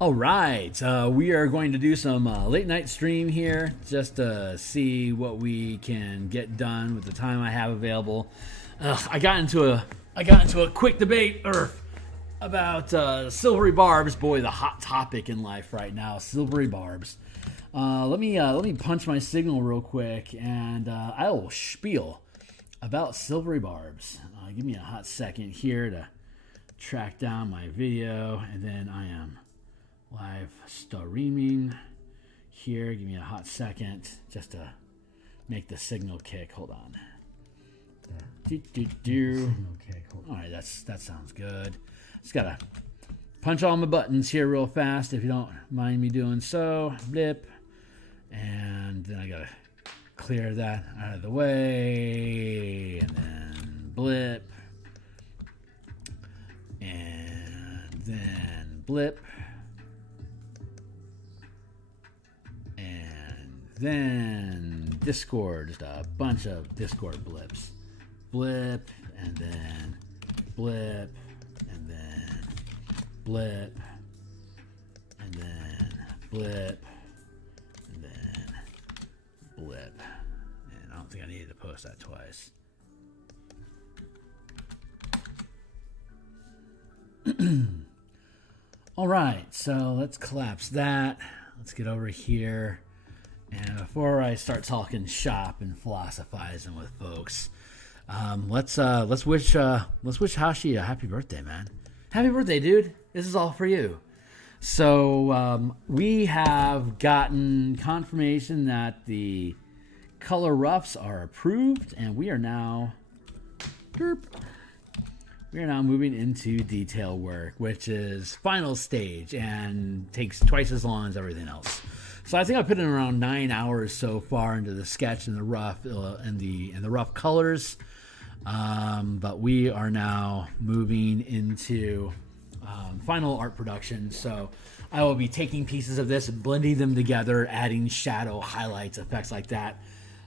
All right, we are going to do some late night stream here just to see what we can get done with the time I have available. I got into a quick debate about silvery barbs. Boy, the hot topic in life right now, silvery barbs. Let me punch my signal real quick, and I will spiel about silvery barbs. Give me a hot second here to track down my video, and then I am live streaming here. Give me a hot second just to make the signal kick. Hold on. Signal kick. All right, that sounds good. Just gotta punch all my buttons here real fast, if you don't mind me doing so. Blip, and then I gotta clear that out of the way, and then blip, and then blip. Then Discord, just a bunch of Discord blips. Blip, and then blip, and then blip, and then blip, and then blip. And I don't think I needed to post that twice. All right, so let's collapse that. Let's get over here. And before I start talking shop and philosophizing with folks, let's wish Haschi a happy birthday, man. Happy birthday, dude. This is all for you. So we have gotten confirmation that the color roughs are approved, and we are now moving into detail work, which is final stage and takes twice as long as everything else. So I think I put in around 9 hours so far into the sketch and the rough and the rough colors, but we are now moving into final art production. So I will be taking pieces of this and blending them together, adding shadow, highlights, effects like that.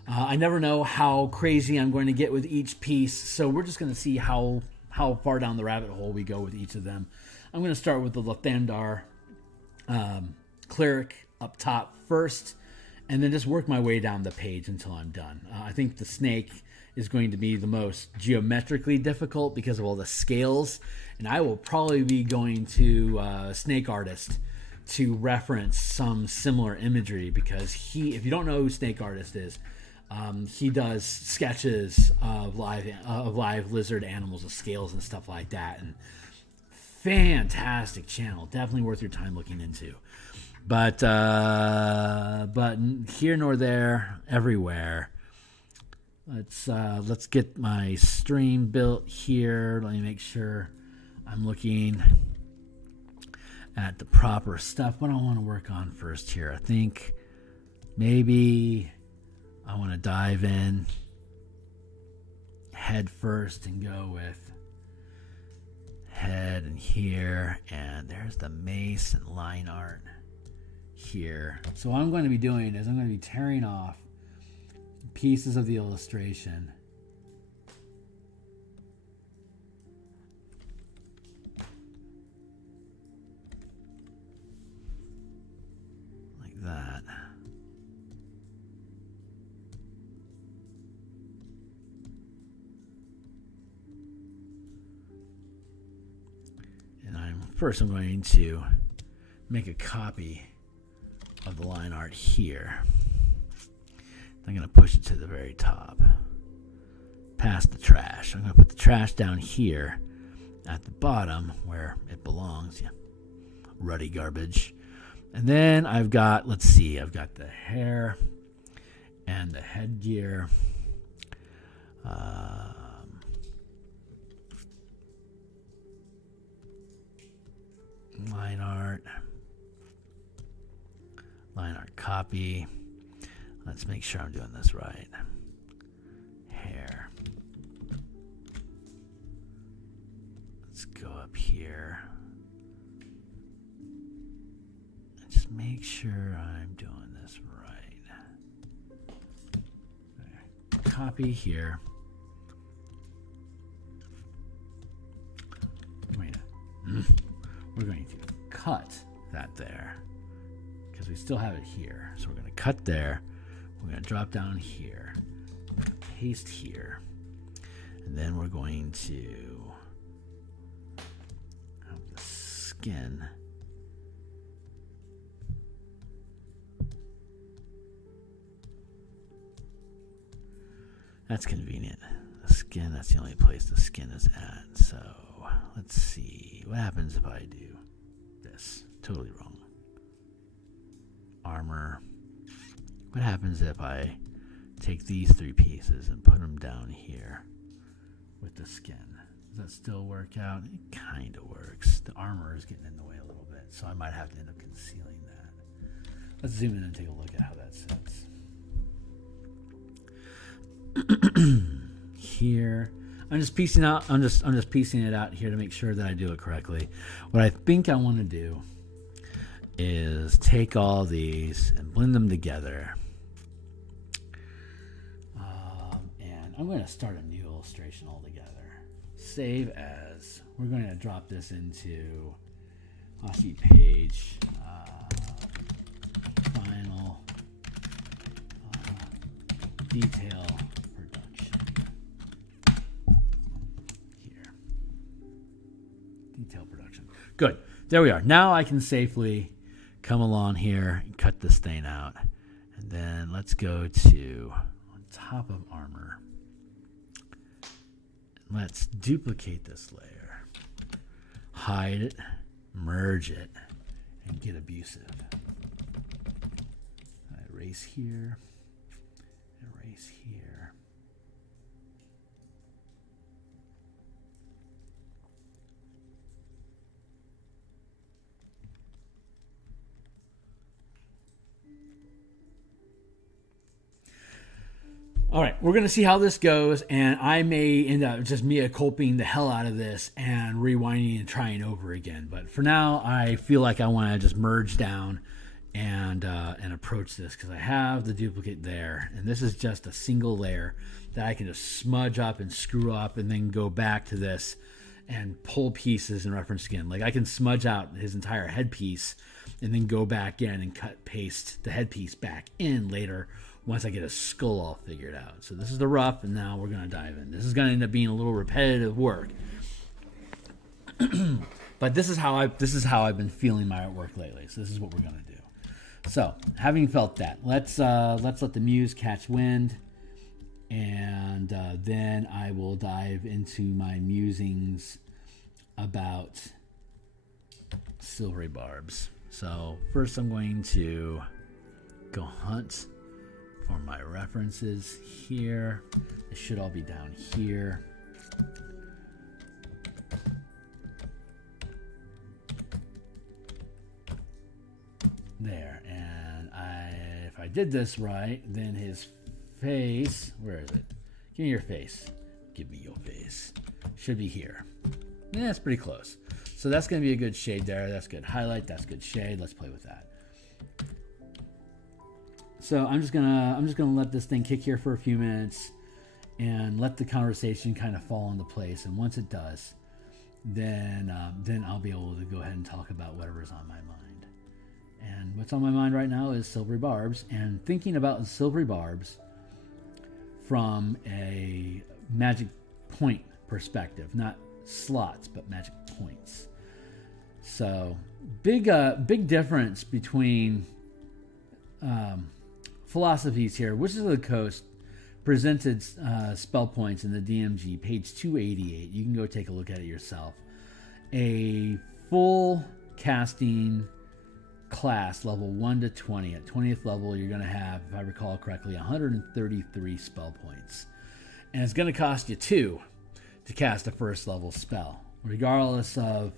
I never know how crazy I'm going to get with each piece, so we're just going to see how far down the rabbit hole we go with each of them. I'm going to start with the Lathandar cleric up top first, and then just work my way down the page until I'm done. I think the snake is going to be the most geometrically difficult because of all the scales, and I will probably be going to Snake Artist to reference some similar imagery, because if you don't know who Snake Artist is, he does sketches of live lizard animals with scales and stuff like that, and fantastic channel, definitely worth your time looking into. But here nor there, everywhere. Let's get my stream built here. Let me make sure I'm looking at the proper stuff. What do I want to work on first here? I think maybe I want to dive in head first and go with head and here, and there's the mace and line art here. So what I'm going to be doing is I'm going to be tearing off pieces of the illustration like that. And I'm going to make a copy of the line art here. I'm going to push it to the very top, past the trash. I'm going to put the trash down here at the bottom where it belongs. Yeah. Ruddy garbage. And then I've got the hair and the headgear. Line art copy. Let's make sure I'm doing this right. Hair. Let's go up here and just make sure I'm doing this right. Okay. Copy here. We're going to cut that there because we still have it here. So we're going to cut there. We're going to drop down here. We're going to paste here. And then we're going to have the skin. That's convenient. The skin, that's the only place the skin is at. So let's see. What happens if I do this? Totally wrong. Armor. What happens if I take these 3 pieces and put them down here with the skin? Does that still work out? It kind of works. The armor is getting in the way a little bit, so I might have to end up concealing that. Let's zoom in and take a look at how that sits. Here, I'm just piecing out. I'm just piecing it out here to make sure that I do it correctly. What I think I want to do is take all these and blend them together. And I'm going to start a new illustration altogether. Save as. We're going to drop this into Haschi page. Final detail production. Here. Detail production. Good. There we are. Now I can safely come along here and cut this thing out. And then let's go to on top of armor. Let's duplicate this layer. Hide it. Merge it. And get abusive. Erase here. Erase here. All right, we're going to see how this goes, and I may end up just mea culping the hell out of this and rewinding and trying over again. But for now, I feel like I want to just merge down and approach this because I have the duplicate there, and this is just a single layer that I can just smudge up and screw up and then go back to this and pull pieces and reference again. Like I can smudge out his entire headpiece and then go back in and paste the headpiece back in later once I get a skull all figured out. So this is the rough, and now we're going to dive in. This is going to end up being a little repetitive work. But this is how I've been feeling my artwork lately. So this is what we're going to do. So, having felt that, let's let the muse catch wind, and then I will dive into my musings about silvery barbs. So first I'm going to go hunt for my references here. It should all be down here. There, and if I did this right, then his face, where is it? Give me your face. Give me your face. Should be here. Yeah, that's pretty close. So that's going to be a good shade there. That's good highlight. That's good shade. Let's play with that. So I'm just gonna let this thing kick here for a few minutes and let the conversation kind of fall into place. And once it does, then I'll be able to go ahead and talk about whatever's on my mind. And what's on my mind right now is silvery barbs, and thinking about silvery barbs from a magic point perspective, not slots, but magic points. So big difference between philosophies here. Wizards of the Coast presented spell points in the DMG, page 288. You can go take a look at it yourself. A full casting class, level 1 to 20. At 20th level, you're going to have, if I recall correctly, 133 spell points. And it's going to cost you 2 to cast a first level spell. Regardless of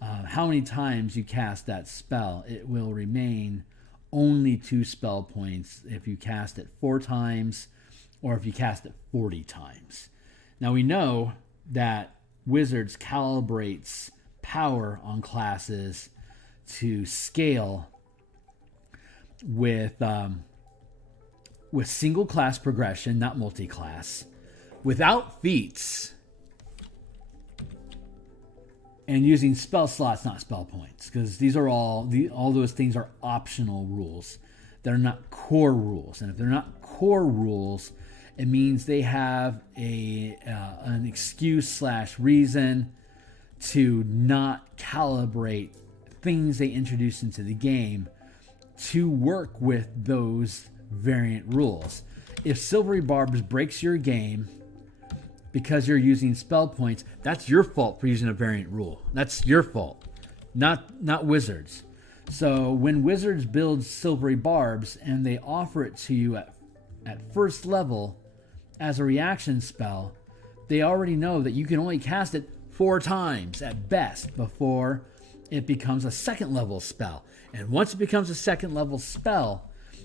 how many times you cast that spell, it will remain only 2 spell points if you cast it 4 times or if you cast it 40 times. Now we know that Wizards calibrates power on classes to scale with single class progression, not multi-class, without feats, and using spell slots, not spell points, because these are all those things are optional rules. They're not core rules, and if they're not core rules, it means they have an excuse / reason to not calibrate things they introduce into the game to work with those variant rules. If Silvery Barbs breaks your game because you're using spell points, that's your fault for using a variant rule. That's your fault, not Wizards. So when Wizards builds Silvery Barbs and they offer it to you at first level as a reaction spell, they already know that you can only cast it 4 times at best before it becomes a second level spell. And once it becomes a second level spell,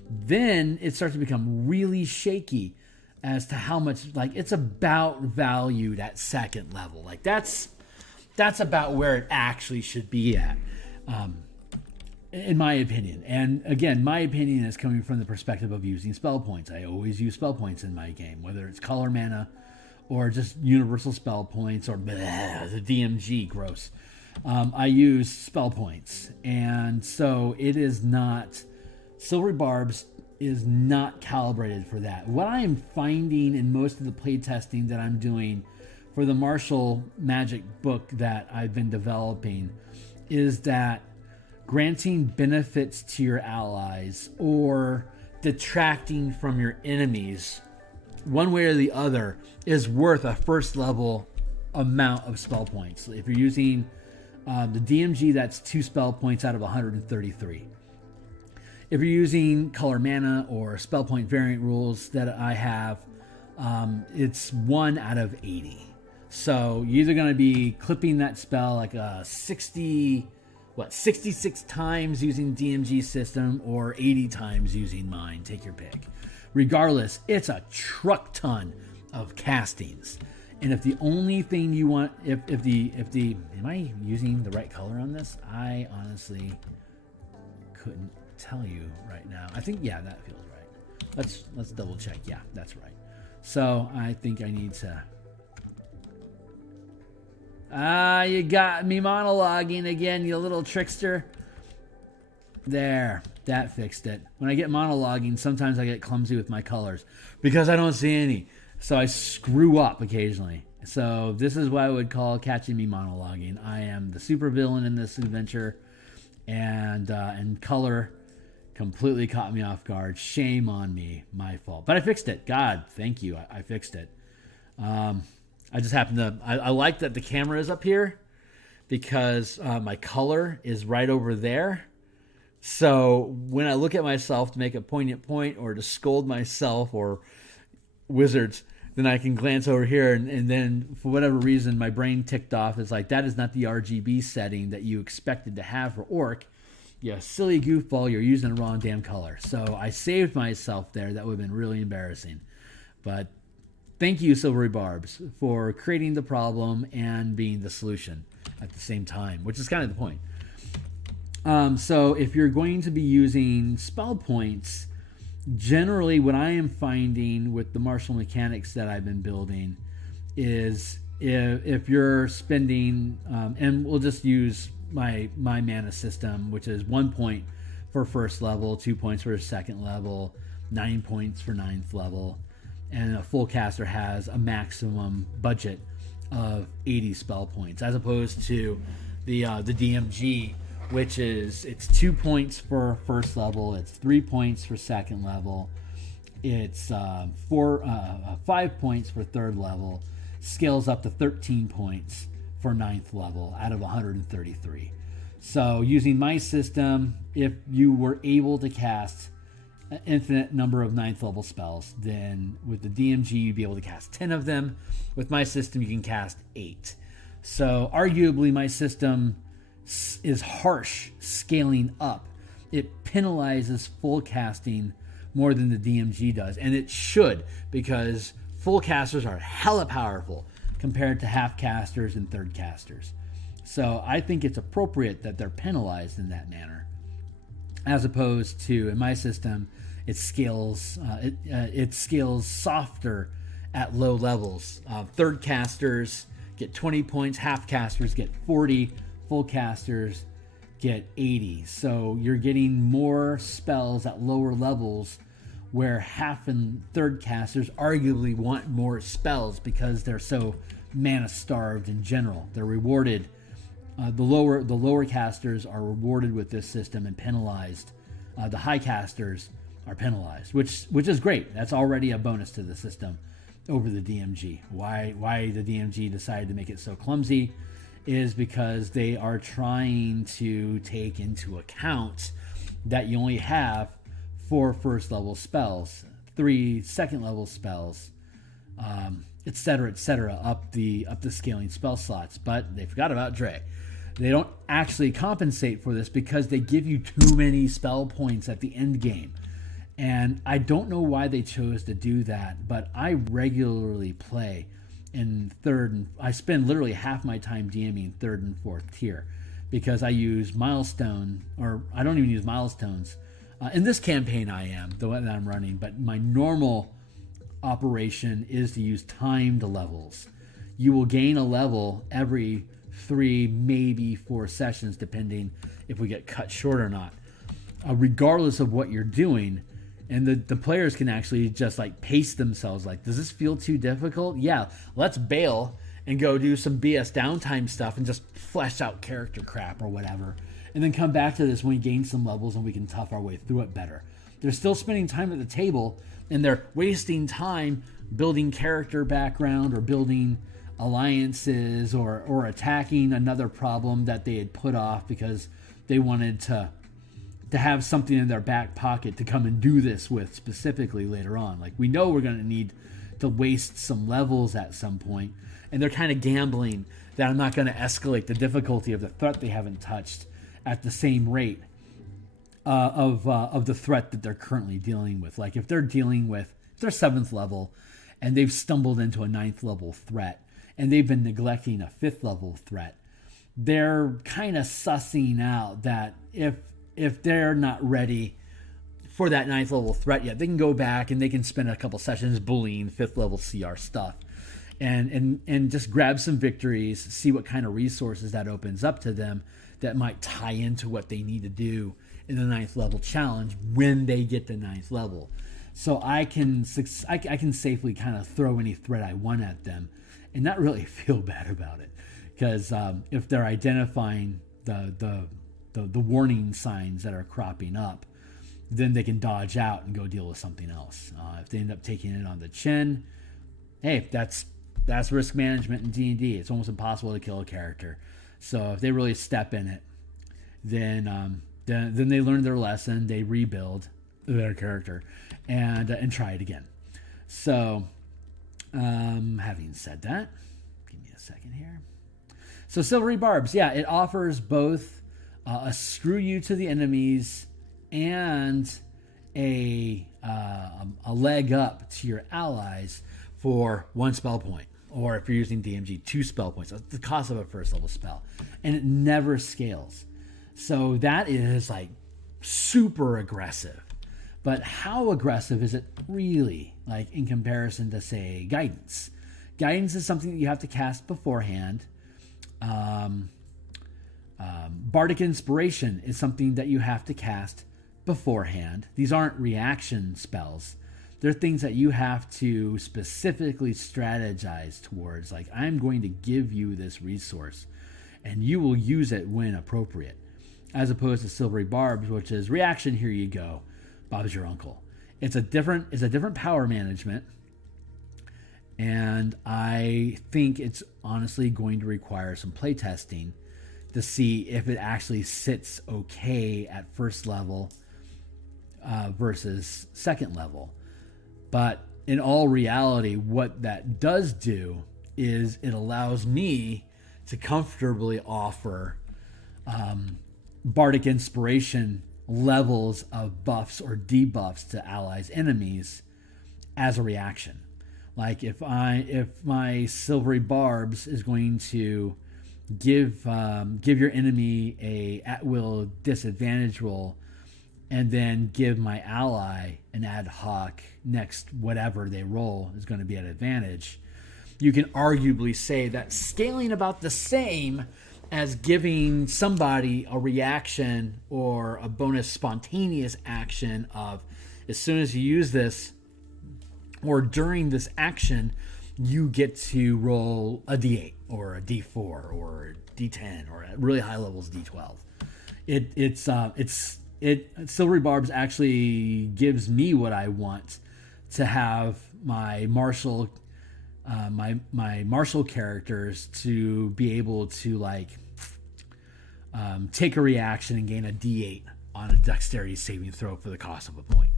then it starts to become really shaky as to how much, like, it's about valued at second level. Like, that's about where it actually should be at, in my opinion. And again, my opinion is coming from the perspective of using spell points. I always use spell points in my game, whether it's color mana or just universal spell points or the DMG, gross. I use spell points. And so it is not, Silvery Barbs is not calibrated for that. What I am finding in most of the playtesting that I'm doing for the Martial Magic book that I've been developing is that granting benefits to your allies or detracting from your enemies, one way or the other, is worth a first level amount of spell points. If you're using the DMG, that's 2 spell points out of 133. If you're using color mana or spell point variant rules that I have, it's 1 out of 80. So you're either going to be clipping that spell like 66 times using DMG system or 80 times using mine. Take your pick. Regardless, it's a truck ton of castings. And if the only thing you want, am I using the right color on this? I honestly couldn't tell you right now. I think, yeah, that feels right. Let's double check. Yeah, that's right. So I think I need to. You got me monologuing again, you little trickster. There, that fixed it. When I get monologuing, sometimes I get clumsy with my colors because I don't see any. So I screw up occasionally. So this is what I would call catching me monologuing. I am the supervillain in this adventure, and color completely caught me off guard. Shame on me, my fault. But I fixed it. God, thank you. I fixed it. I just happened to. I like that the camera is up here because my color is right over there. So when I look at myself to make a poignant point or to scold myself or Wizards, then I can glance over here and then for whatever reason my brain ticked off. It's like, that is not the RGB setting that you expected to have for Orc. You silly goofball, you're using the wrong damn color. So I saved myself there. That would have been really embarrassing. But thank you, Silvery Barbs, for creating the problem and being the solution at the same time, which is kind of the point. So if you're going to be using spell points, generally what I am finding with the martial mechanics that I've been building is if you're spending, and we'll just use my mana system, which is 1 point for first level, 2 points for second level, 9 points for ninth level, and a full caster has a maximum budget of 80 spell points, as opposed to the DMG, which is, it's 2 points for first level, it's 3 points for second level, it's 5 points for third level, scales up to 13 points for ninth level out of 133. So using my system, if you were able to cast an infinite number of ninth level spells, then with the DMG you'd be able to cast 10 of them. With my system you can cast 8. So arguably my system is harsh scaling up. It penalizes full casting more than the DMG does, and it should, because full casters are hella powerful compared to half casters and third casters. So I think it's appropriate that they're penalized in that manner, as opposed to, in my system, it scales softer at low levels. Third casters get 20 points, half casters get 40, full casters get 80. So you're getting more spells at lower levels, where half and third casters arguably want more spells because they're so mana starved in general. They're rewarded. The lower casters are rewarded with this system and penalized. The high casters are penalized, which is great. That's already a bonus to the system over the DMG. Why the DMG decided to make it so clumsy is because they are trying to take into account that you only have 4 first level spells, 3 second level spells, etc., up the scaling spell slots. But they forgot about Dre. They don't actually compensate for this because they give you too many spell points at the end game. And I don't know why they chose to do that, but I regularly play in third, and I spend literally half my time DMing third and fourth tier because I use milestone, or I don't even use milestones. In this campaign I am, the one that I'm running, but my normal operation is to use timed levels. You will gain a level every 3, maybe 4 sessions, depending if we get cut short or not, regardless of what you're doing. And the players can actually just like pace themselves. Like, does this feel too difficult? Yeah, let's bail and go do some BS downtime stuff and just flesh out character crap or whatever. And then come back to this when we gain some levels and we can tough our way through it better. They're still spending time at the table, and they're wasting time building character background or building alliances or attacking another problem that they had put off because they wanted to have something in their back pocket to come and do this with specifically later on. Like, we know we're going to need to waste some levels at some point, and they're kind of gambling that I'm not going to escalate the difficulty of the threat they haven't touched at the same rate of the threat that they're currently dealing with. Like, if they're dealing with their 7th level and they've stumbled into a 9th level threat and they've been neglecting a 5th level threat, they're kind of sussing out that if they're not ready for that 9th level threat yet, they can go back and they can spend a couple sessions bullying 5th level CR stuff and just grab some victories, see what kind of resources that opens up to them that might tie into what they need to do in the 9th level challenge when they get to 9th level. So I can safely kind of throw any threat I want at them and not really feel bad about it, because if they're identifying the warning signs that are cropping up, then they can dodge out and go deal with something else. If they end up taking it on the chin, hey, that's risk management in D&D. It's almost impossible to kill a character. So if they really step in it, then they learn their lesson, they rebuild their character, and try it again. So having said that, give me a second here. So Silvery Barbs, yeah, it offers both a screw you to the enemies and a leg up to your allies for 1 spell point. Or if you're using DMG, 2 spell points. That's the cost of a first level spell. And it never scales. So that is like super aggressive. But how aggressive is it really, like, in comparison to, say, Guidance? Guidance is something that you have to cast beforehand. Bardic Inspiration is something that you have to cast beforehand. These aren't reaction spells. They're things that you have to specifically strategize towards. Like, I'm going to give you this resource, and you will use it when appropriate. As opposed to Silvery Barbs, which is reaction, here you go. Bob's your uncle. It's a different power management, and I think it's honestly going to require some playtesting to see if it actually sits okay at first level versus second level. But in all reality, what that does do is it allows me to comfortably offer Bardic Inspiration levels of buffs or debuffs to allies' enemies as a reaction. Like, if my Silvery Barbs is going to give your enemy a at-will disadvantage roll, and then give my ally an ad hoc next whatever they roll is going to be at advantage, you can arguably say that scaling about the same as giving somebody a reaction or a bonus spontaneous action of, as soon as you use this or during this action, you get to roll a d8 or a d4 or a d10 or at really high levels d12. Silvery Barbs actually gives me what I want to have my martial characters to be able to take a reaction and gain a d8 on a dexterity saving throw for the cost of a point.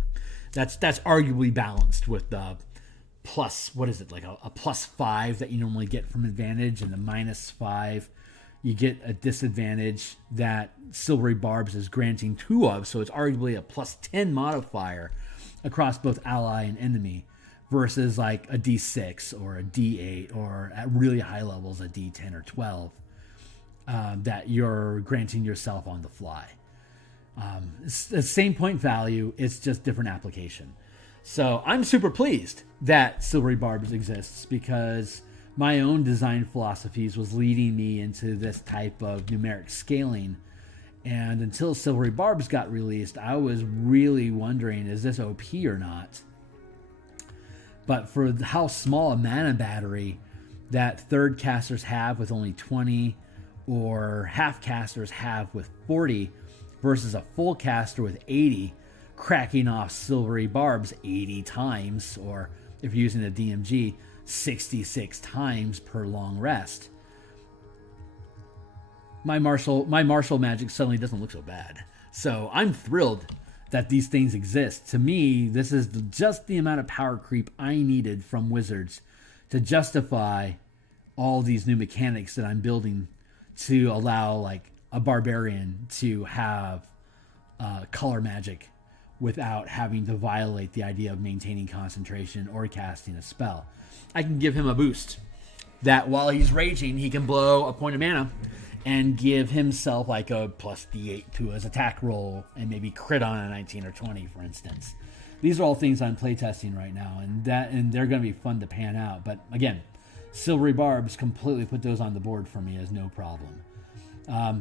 That's arguably balanced with the plus, what is it, like a +5 that you normally get from advantage, and the -5 you get a disadvantage that Silvery Barbs is granting 2 of, so it's arguably a +10 modifier across both ally and enemy, versus like a d6 or a d8 or at really high levels a d10 or 12 that you're granting yourself on the fly. It's the same point value, it's just different application. So I'm super pleased that Silvery Barbs exists, because my own design philosophies was leading me into this type of numeric scaling. And until Silvery Barbs got released, I was really wondering, is this OP or not? But for how small a mana battery that third casters have with only 20, or half casters have with 40, versus a full caster with 80, cracking off Silvery Barbs 80 times, or if you're using a DMG, 66 times per long rest, my martial magic suddenly doesn't look so bad. So I'm thrilled that these things exist. To me, this is just the amount of power creep I needed from Wizards to justify all these new mechanics that I'm building to allow like a barbarian to have color magic without having to violate the idea of maintaining concentration or casting a spell. I can give him a boost that while he's raging, he can blow a point of mana and give himself like a +d8 to his attack roll and maybe crit on a 19 or 20, for instance. These are all things I'm playtesting right now, and they're going to be fun to pan out. But again, Silvery Barbs completely put those on the board for me as no problem.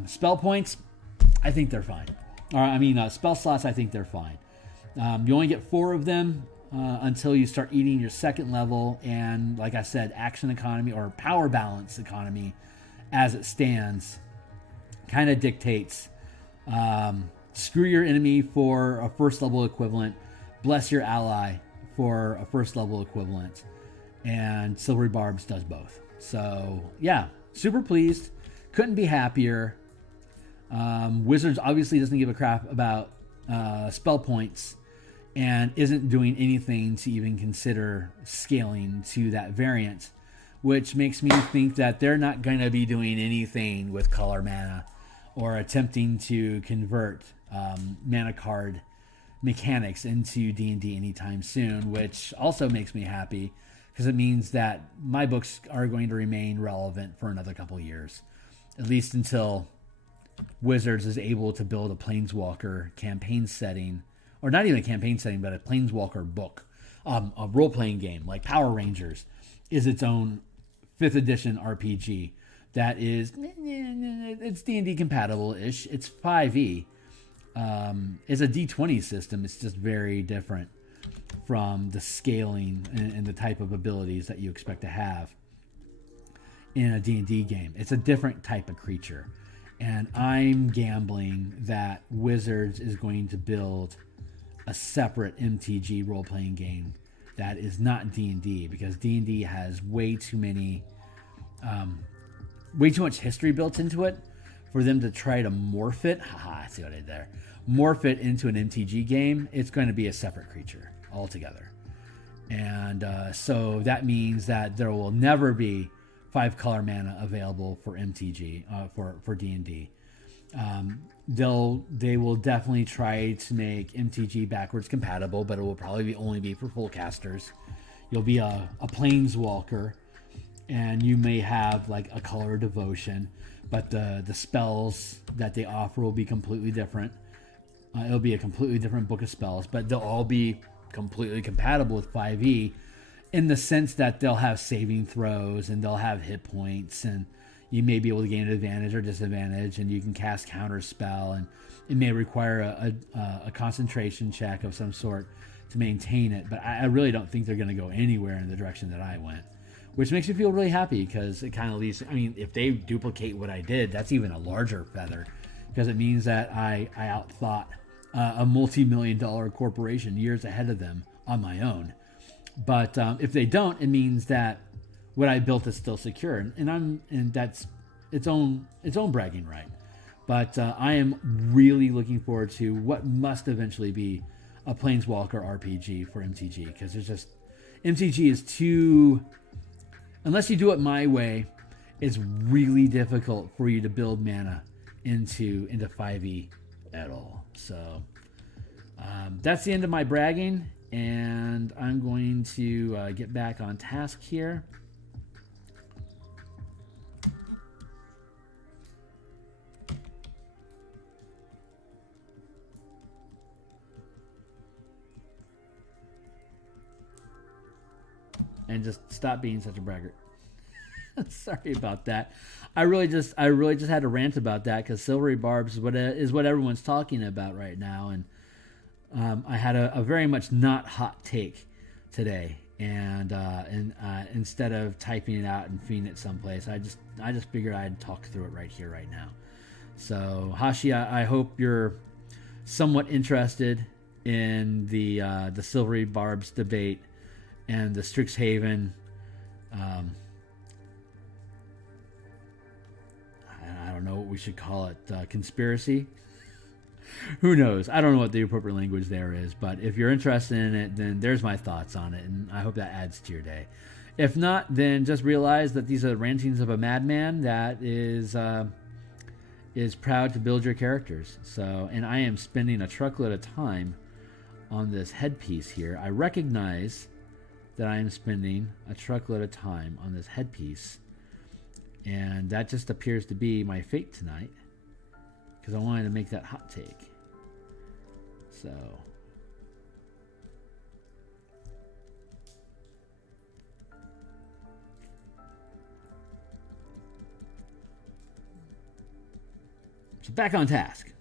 Spell points, I think they're fine. Spell slots, I think they're fine. You only get 4 of them until you start eating your second level, and like I said, action economy or power balance economy as it stands kind of dictates screw your enemy for a first level equivalent, bless your ally for a first level equivalent, and Silvery Barbs does both. So yeah, super pleased, couldn't be happier. Wizards obviously doesn't give a crap about spell points and isn't doing anything to even consider scaling to that variant, which makes me think that they're not going to be doing anything with color mana or attempting to convert mana card mechanics into D&D anytime soon, which also makes me happy because it means that my books are going to remain relevant for another couple years, at least until Wizards is able to build a Planeswalker campaign setting, or not even a campaign setting, but a Planeswalker book, a role-playing game like Power Rangers is its own 5th edition RPG that is, it's D&D compatible-ish. It's 5e. It's a D20 system. It's just very different from the scaling and the type of abilities that you expect to have in a D&D game. It's a different type of creature. And I'm gambling that Wizards is going to build a separate MTG role-playing game that is not D&D, because D&D has way too much history built into it for them to try to morph it. I see what I did there. Morph it into an MTG game. It's going to be a separate creature altogether. And so that means that there will never be 5 color mana available for MTG, for D&D. They will definitely try to make MTG backwards compatible, but it will probably only be for full casters. You'll be a Planeswalker, and you may have like a color devotion, but the spells that they offer will be completely different. It'll be a completely different book of spells, but they'll all be completely compatible with 5e in the sense that they'll have saving throws and they'll have hit points, and you may be able to gain an advantage or disadvantage, and you can cast counter spell, and it may require a concentration check of some sort to maintain it. But I really don't think they're going to go anywhere in the direction that I went, which makes me feel really happy, because it kind of leaves. I mean, if they duplicate what I did, that's even a larger feather, because it means that I outthought a multi-million-dollar corporation years ahead of them on my own. But if they don't, it means that what I built is still secure, and that's its own bragging right. But I am really looking forward to what must eventually be a Planeswalker RPG for MTG, because there's just MTG is too. Unless you do it my way, it's really difficult for you to build mana into 5e at all. So that's the end of my bragging, and I'm going to get back on task here. And just stop being such a braggart. Sorry about that. I really just had to rant about that, because Silvery Barbs is what everyone's talking about right now, and I had a very much not hot take today, and instead of typing it out and feeding it someplace, I just figured I'd talk through it right here, right now. So Haschi, I hope you're somewhat interested in the Silvery Barbs debate and the Strixhaven. I don't know what we should call it, conspiracy. Who knows? I don't know what the appropriate language there is, but if you're interested in it, then there's my thoughts on it, and I hope that adds to your day. If not, then just realize that these are the rantings of a madman that is proud to build your characters. So, and I am spending a truckload of time on this headpiece here. I recognize that I am spending a truckload of time on this headpiece, and that just appears to be my fate tonight, because I wanted to make that hot take. So back on task.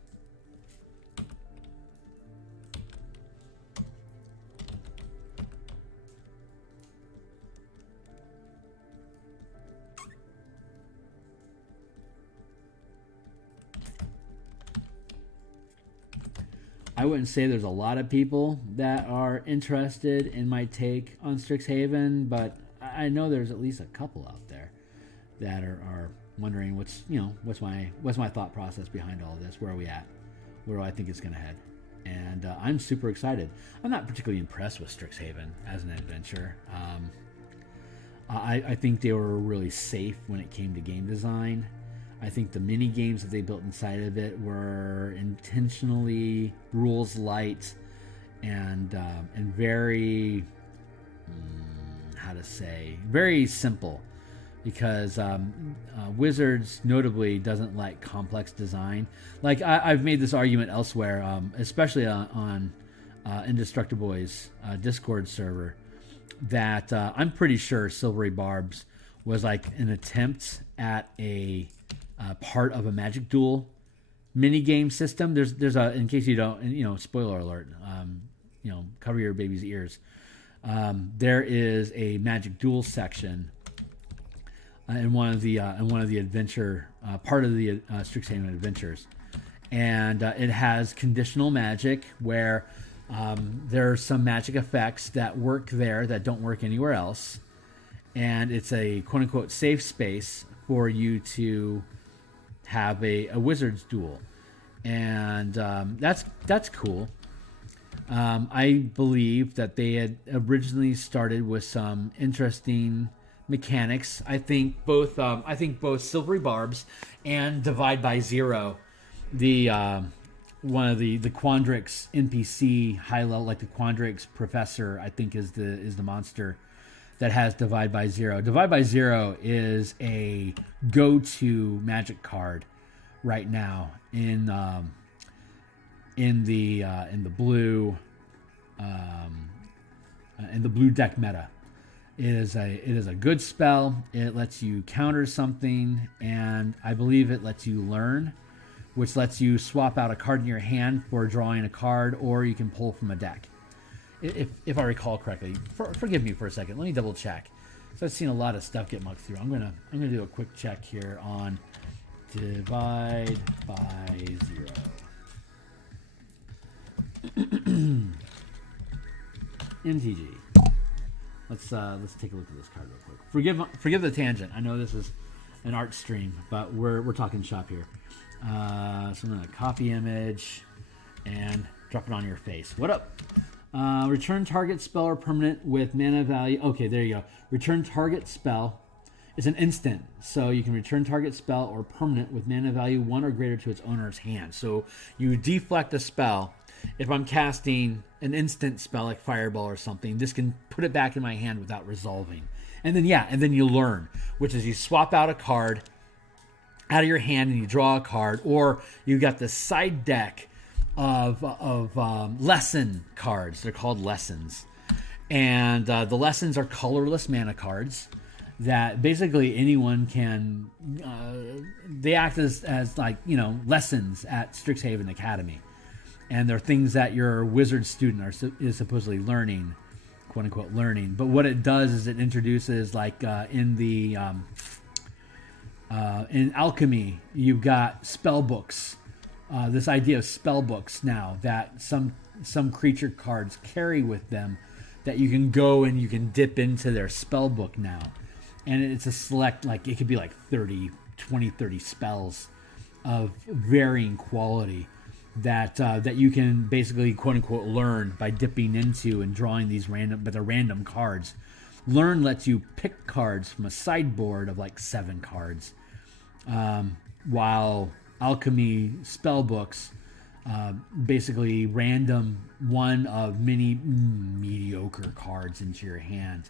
I wouldn't say there's a lot of people that are interested in my take on Strixhaven, but I know there's at least a couple out there that are wondering what's my thought process behind all of this. Where are we at? Where do I think it's going to head? And I'm super excited. I'm not particularly impressed with Strixhaven as an adventure. I think they were really safe when it came to game design. I think the mini games that they built inside of it were intentionally rules light and very very simple, because Wizards notably doesn't like complex design. Like I've made this argument elsewhere, especially on Indestructiboy's Discord server, that I'm pretty sure Silvery Barbs was like an attempt at a part of a Magic Duel mini game system. There's a, in case you don't, spoiler alert, cover your baby's ears. There is a Magic Duel section in one of the adventure part of the Strixhaven adventures, and it has conditional magic where there are some magic effects that work there that don't work anywhere else, and it's a quote unquote safe space for you to have a wizard's duel, and that's cool. I believe that they had originally started with some interesting mechanics. I think both Silvery Barbs and Divide by Zero, the one of the Quandrix NPC high level, like the Quandrix Professor, I think is the monster that has Divide by Zero. Divide by Zero is a go-to Magic card right now in the blue blue deck meta. It is a good spell. It lets you counter something, and I believe it lets you learn, which lets you swap out a card in your hand for drawing a card, or you can pull from a deck. If I recall correctly, forgive me for a second. Let me double check. So I've seen a lot of stuff get mucked through. I'm gonna do a quick check here on divide by 0. MTG. Let's take a look at this card real quick. Forgive the tangent. I know this is an art stream, but we're talking shop here. So I'm gonna copy image and drop it on your face. What up? Return target spell or permanent with mana value. Okay, there you go. Return target spell. It's an instant, so you can return target spell or permanent with mana value 1 or greater to its owner's hand. So you deflect a spell. If I'm casting an instant spell like Fireball or something, this can put it back in my hand without resolving. And then you learn, which is you swap out a card out of your hand and you draw a card, or you got the side deck of lesson cards. They're called lessons, and the lessons are colorless mana cards that basically anyone can. They act as like lessons at Strixhaven Academy. And they're things that your wizard student is supposedly learning, quote unquote learning. But what it does is it introduces, like in alchemy, you've got spell books. This idea of spell books now that some creature cards carry with them, that you can go and you can dip into their spell book now, and it's a select, like it could be like 30 spells of varying quality that you can basically quote unquote learn by dipping into and drawing these random cards. Learn lets you pick cards from a sideboard of like 7 cards, while alchemy spell books basically random one of many mediocre cards into your hand.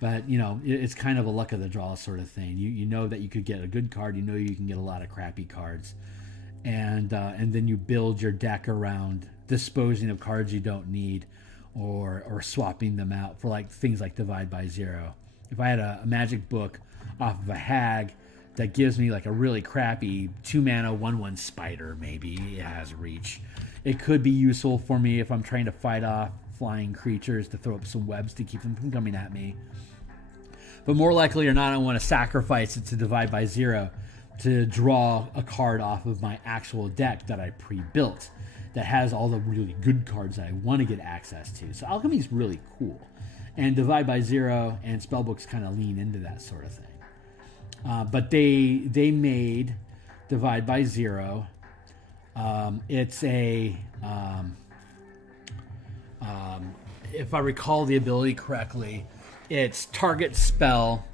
But it's kind of a luck of the draw sort of thing. You know that you could get a good card. You know you can get a lot of crappy cards. And then you build your deck around disposing of cards you don't need, or swapping them out for like things like Divide by 0. If I had a magic book off of a hag that gives me like a really crappy 2-mana 1/1 spider, maybe it has reach, it could be useful for me if I'm trying to fight off flying creatures to throw up some webs to keep them from coming at me. But more likely or not, I want to sacrifice it to Divide by 0 to draw a card off of my actual deck that I pre-built that has all the really good cards that I want to get access to. So alchemy is really cool, and Divide by 0 and spellbooks kind of lean into that sort of thing. But they made Divide by 0. It's a if I recall the ability correctly, it's target spell.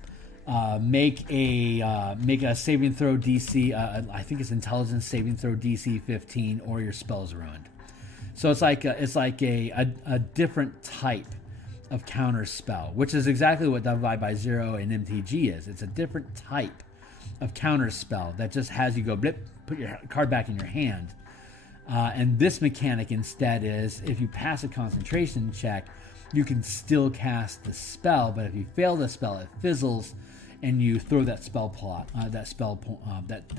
Make a saving throw DC. I think it's intelligence saving throw DC 15, or your spell's ruined. So it's like a different type of counter spell, which is exactly what Divide by 0 and MTG is. It's a different type of counter spell that just has you go blip, put your card back in your hand. And this mechanic instead is, if you pass a concentration check, you can still cast the spell, but if you fail the spell, it fizzles, and you throw that spell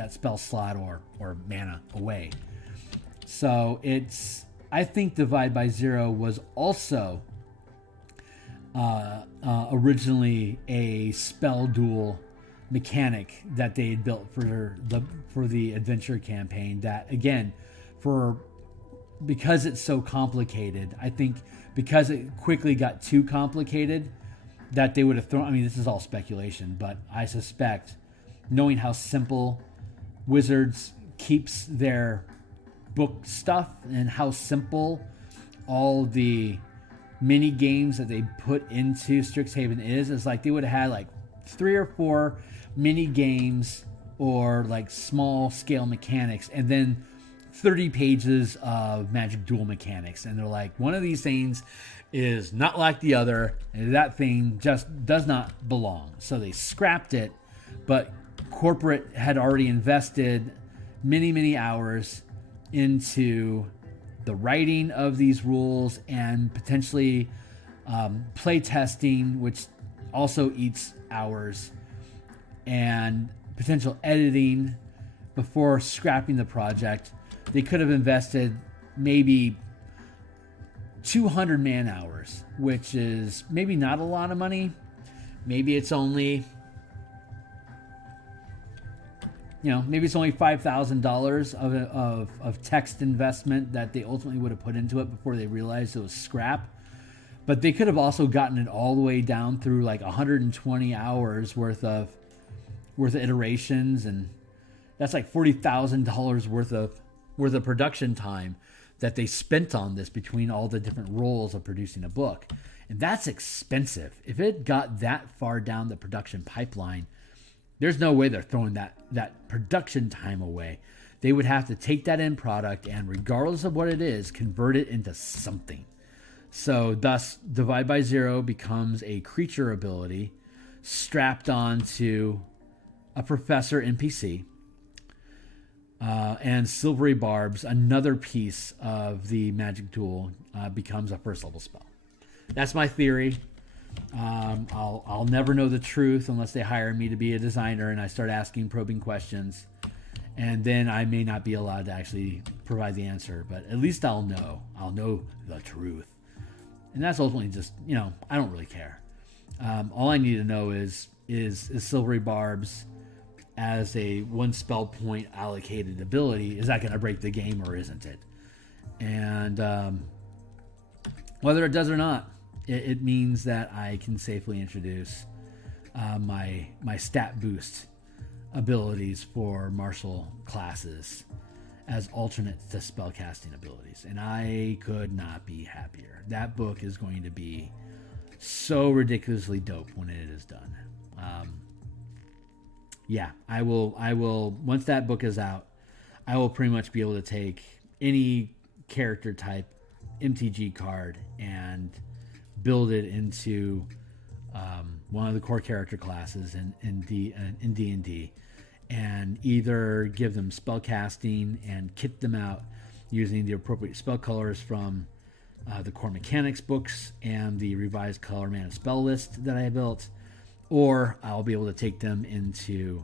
spell slot or mana away. So I think Divide by 0 was also originally a spell duel mechanic that they had built for the adventure campaign. That again, because it's so complicated, I think because it quickly got too complicated, that they would have thrown. I mean, this is all speculation, but I suspect, knowing how simple Wizards keeps their book stuff and how simple all the mini games that they put into Strixhaven is like they would have had like 3 or 4 mini games or like small scale mechanics, and then 30 pages of Magic Duel mechanics, and they're like, one of these things is not like the other, and that thing just does not belong. So they scrapped it, but corporate had already invested many hours into the writing of these rules and potentially play testing, which also eats hours and potential editing before scrapping the project. They could have invested maybe 200 man hours, which is maybe not a lot of money. Maybe it's only, maybe it's only $5,000 of text investment that they ultimately would have put into it before they realized it was scrap. But they could have also gotten it all the way down through like 120 hours worth of iterations, and that's like $40,000 worth of production time that they spent on this between all the different roles of producing a book. And that's expensive. If it got that far down the production pipeline, there's no way they're throwing that production time away. They would have to take that end product and, regardless of what it is, convert it into something. So thus, Divide by Zero becomes a creature ability strapped onto a professor NPC. And Silvery Barbs, another piece of the magic tool, becomes a first level spell. That's my theory. I'll never know the truth unless they hire me to be a designer and I start asking probing questions. And then I may not be allowed to actually provide the answer, but at least I'll know. I'll know the truth. And that's ultimately just, I don't really care. All I need to know is Silvery Barbs as a one spell point allocated ability, is that going to break the game or isn't it? And whether it does or not, it means that I can safely introduce my stat boost abilities for martial classes as alternates to spellcasting abilities. And I could not be happier. That book is going to be so ridiculously dope when it is done. Yeah, I will, once that book is out, I will pretty much be able to take any character type MTG card and build it into one of the core character classes in D&D, and either give them spellcasting and kit them out using the appropriate spell colors from the core mechanics books and the revised color mana spell list that I built, or I'll be able to take them into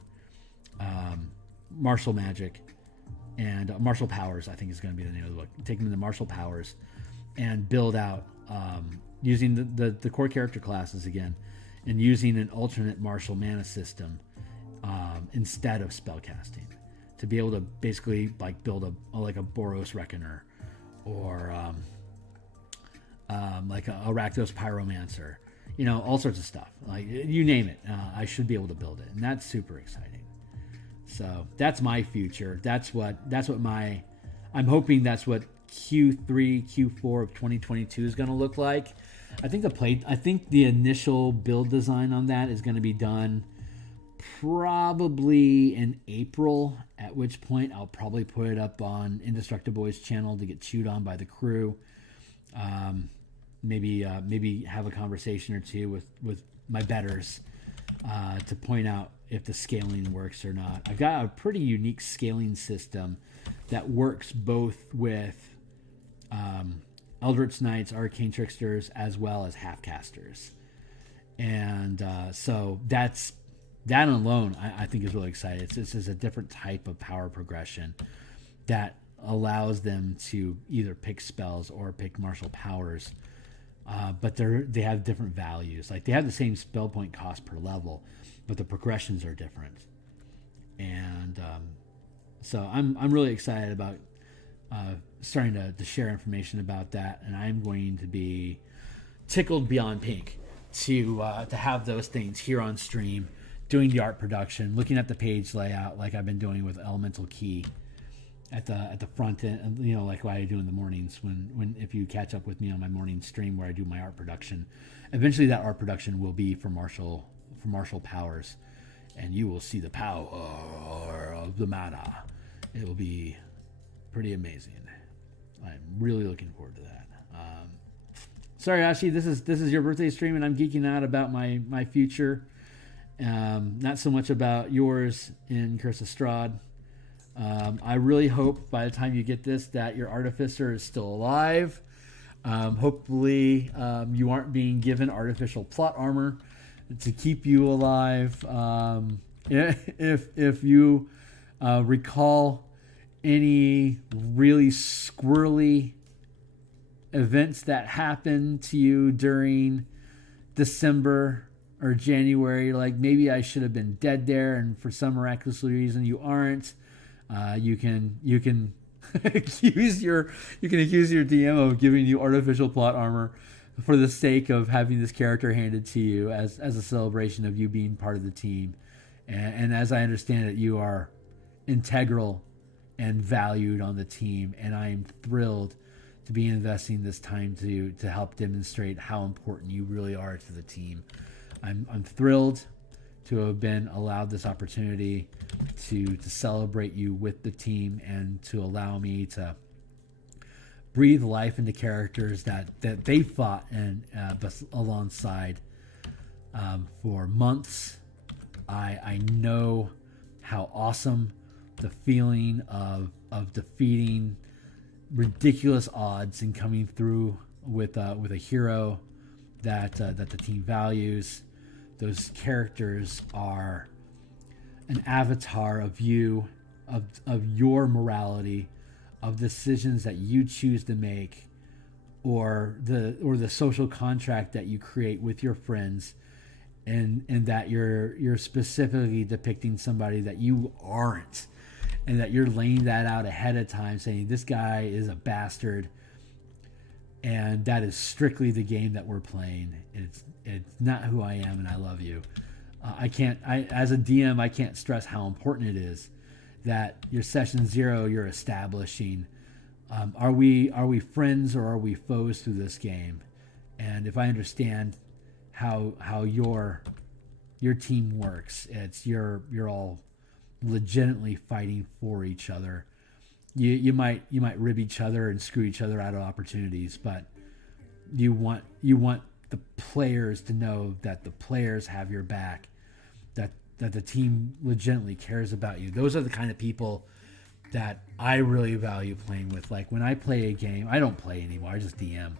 martial magic and martial powers, I think is going to be the name of the book. Take them into martial powers and build out using the core character classes again, and using an alternate martial mana system instead of spellcasting, to be able to basically like build a Boros Reckoner, or like a Rakdos Pyromancer, all sorts of stuff. Like, you name it, I should be able to build it, and that's super exciting. So that's my future. That's what I'm hoping that's what Q3, Q4 of 2022 is going to look like. I think the initial build design on that is going to be done probably in April, at which point I'll probably put it up on Indestructible Boys channel to get chewed on by the crew. Maybe have a conversation or two with my betters to point out if the scaling works or not. I've got a pretty unique scaling system that works both with Eldritch Knights, Arcane Tricksters, as well as Halfcasters. And so that alone, I think is really exciting. This is a different type of power progression that allows them to either pick spells or pick martial powers. But they have different values. Like, they have the same spell point cost per level, but the progressions are different. And so I'm really excited about starting to share information about that, and I'm going to be tickled beyond pink to have those things here on stream, doing the art production, looking at the page layout like I've been doing with Elemental Key at the front end, like what I do in the mornings when if you catch up with me on my morning stream where I do my art production. Eventually that art production will be for martial powers, and you will see the power of the mana. It will be pretty amazing. I'm really looking forward to that. Sorry, Haschi, this is your birthday stream, and I'm geeking out about my future. Not so much about yours in Curse of Strahd. I really hope by the time you get this that your artificer is still alive. Hopefully you aren't being given artificial plot armor to keep you alive. If you recall any really squirrely events that happened to you during December or January, like maybe I should have been dead there, and for some miraculous reason you aren't. You can accuse your DM of giving you artificial plot armor for the sake of having this character handed to you as a celebration of you being part of the team. And as I understand it, you are integral and valued on the team, and I am thrilled to be investing this time to help demonstrate how important you really are to the team. I'm thrilled to have been allowed this opportunity to celebrate you with the team and to allow me to breathe life into characters that they fought and alongside for months. I know how awesome the feeling of defeating ridiculous odds and coming through with a hero that the team values. Those characters are an avatar of you, of your morality, of decisions that you choose to make, or the social contract that you create with your friends, and that you're specifically depicting somebody that you aren't, and that you're laying that out ahead of time, saying this guy is a bastard, and that is strictly the game that we're playing. It's not who I am, and I love you. As a DM, I can't stress how important it is that your session 0 you're establishing. Are we friends or are we foes through this game? And if I understand how your team works, it's you're all legitimately fighting for each other. You might rib each other and screw each other out of opportunities, but you want the players to know that the players have your back, that the team legitimately cares about you. Those are the kind of people that I really value playing with. Like when I play a game, I don't play anymore, I just DM.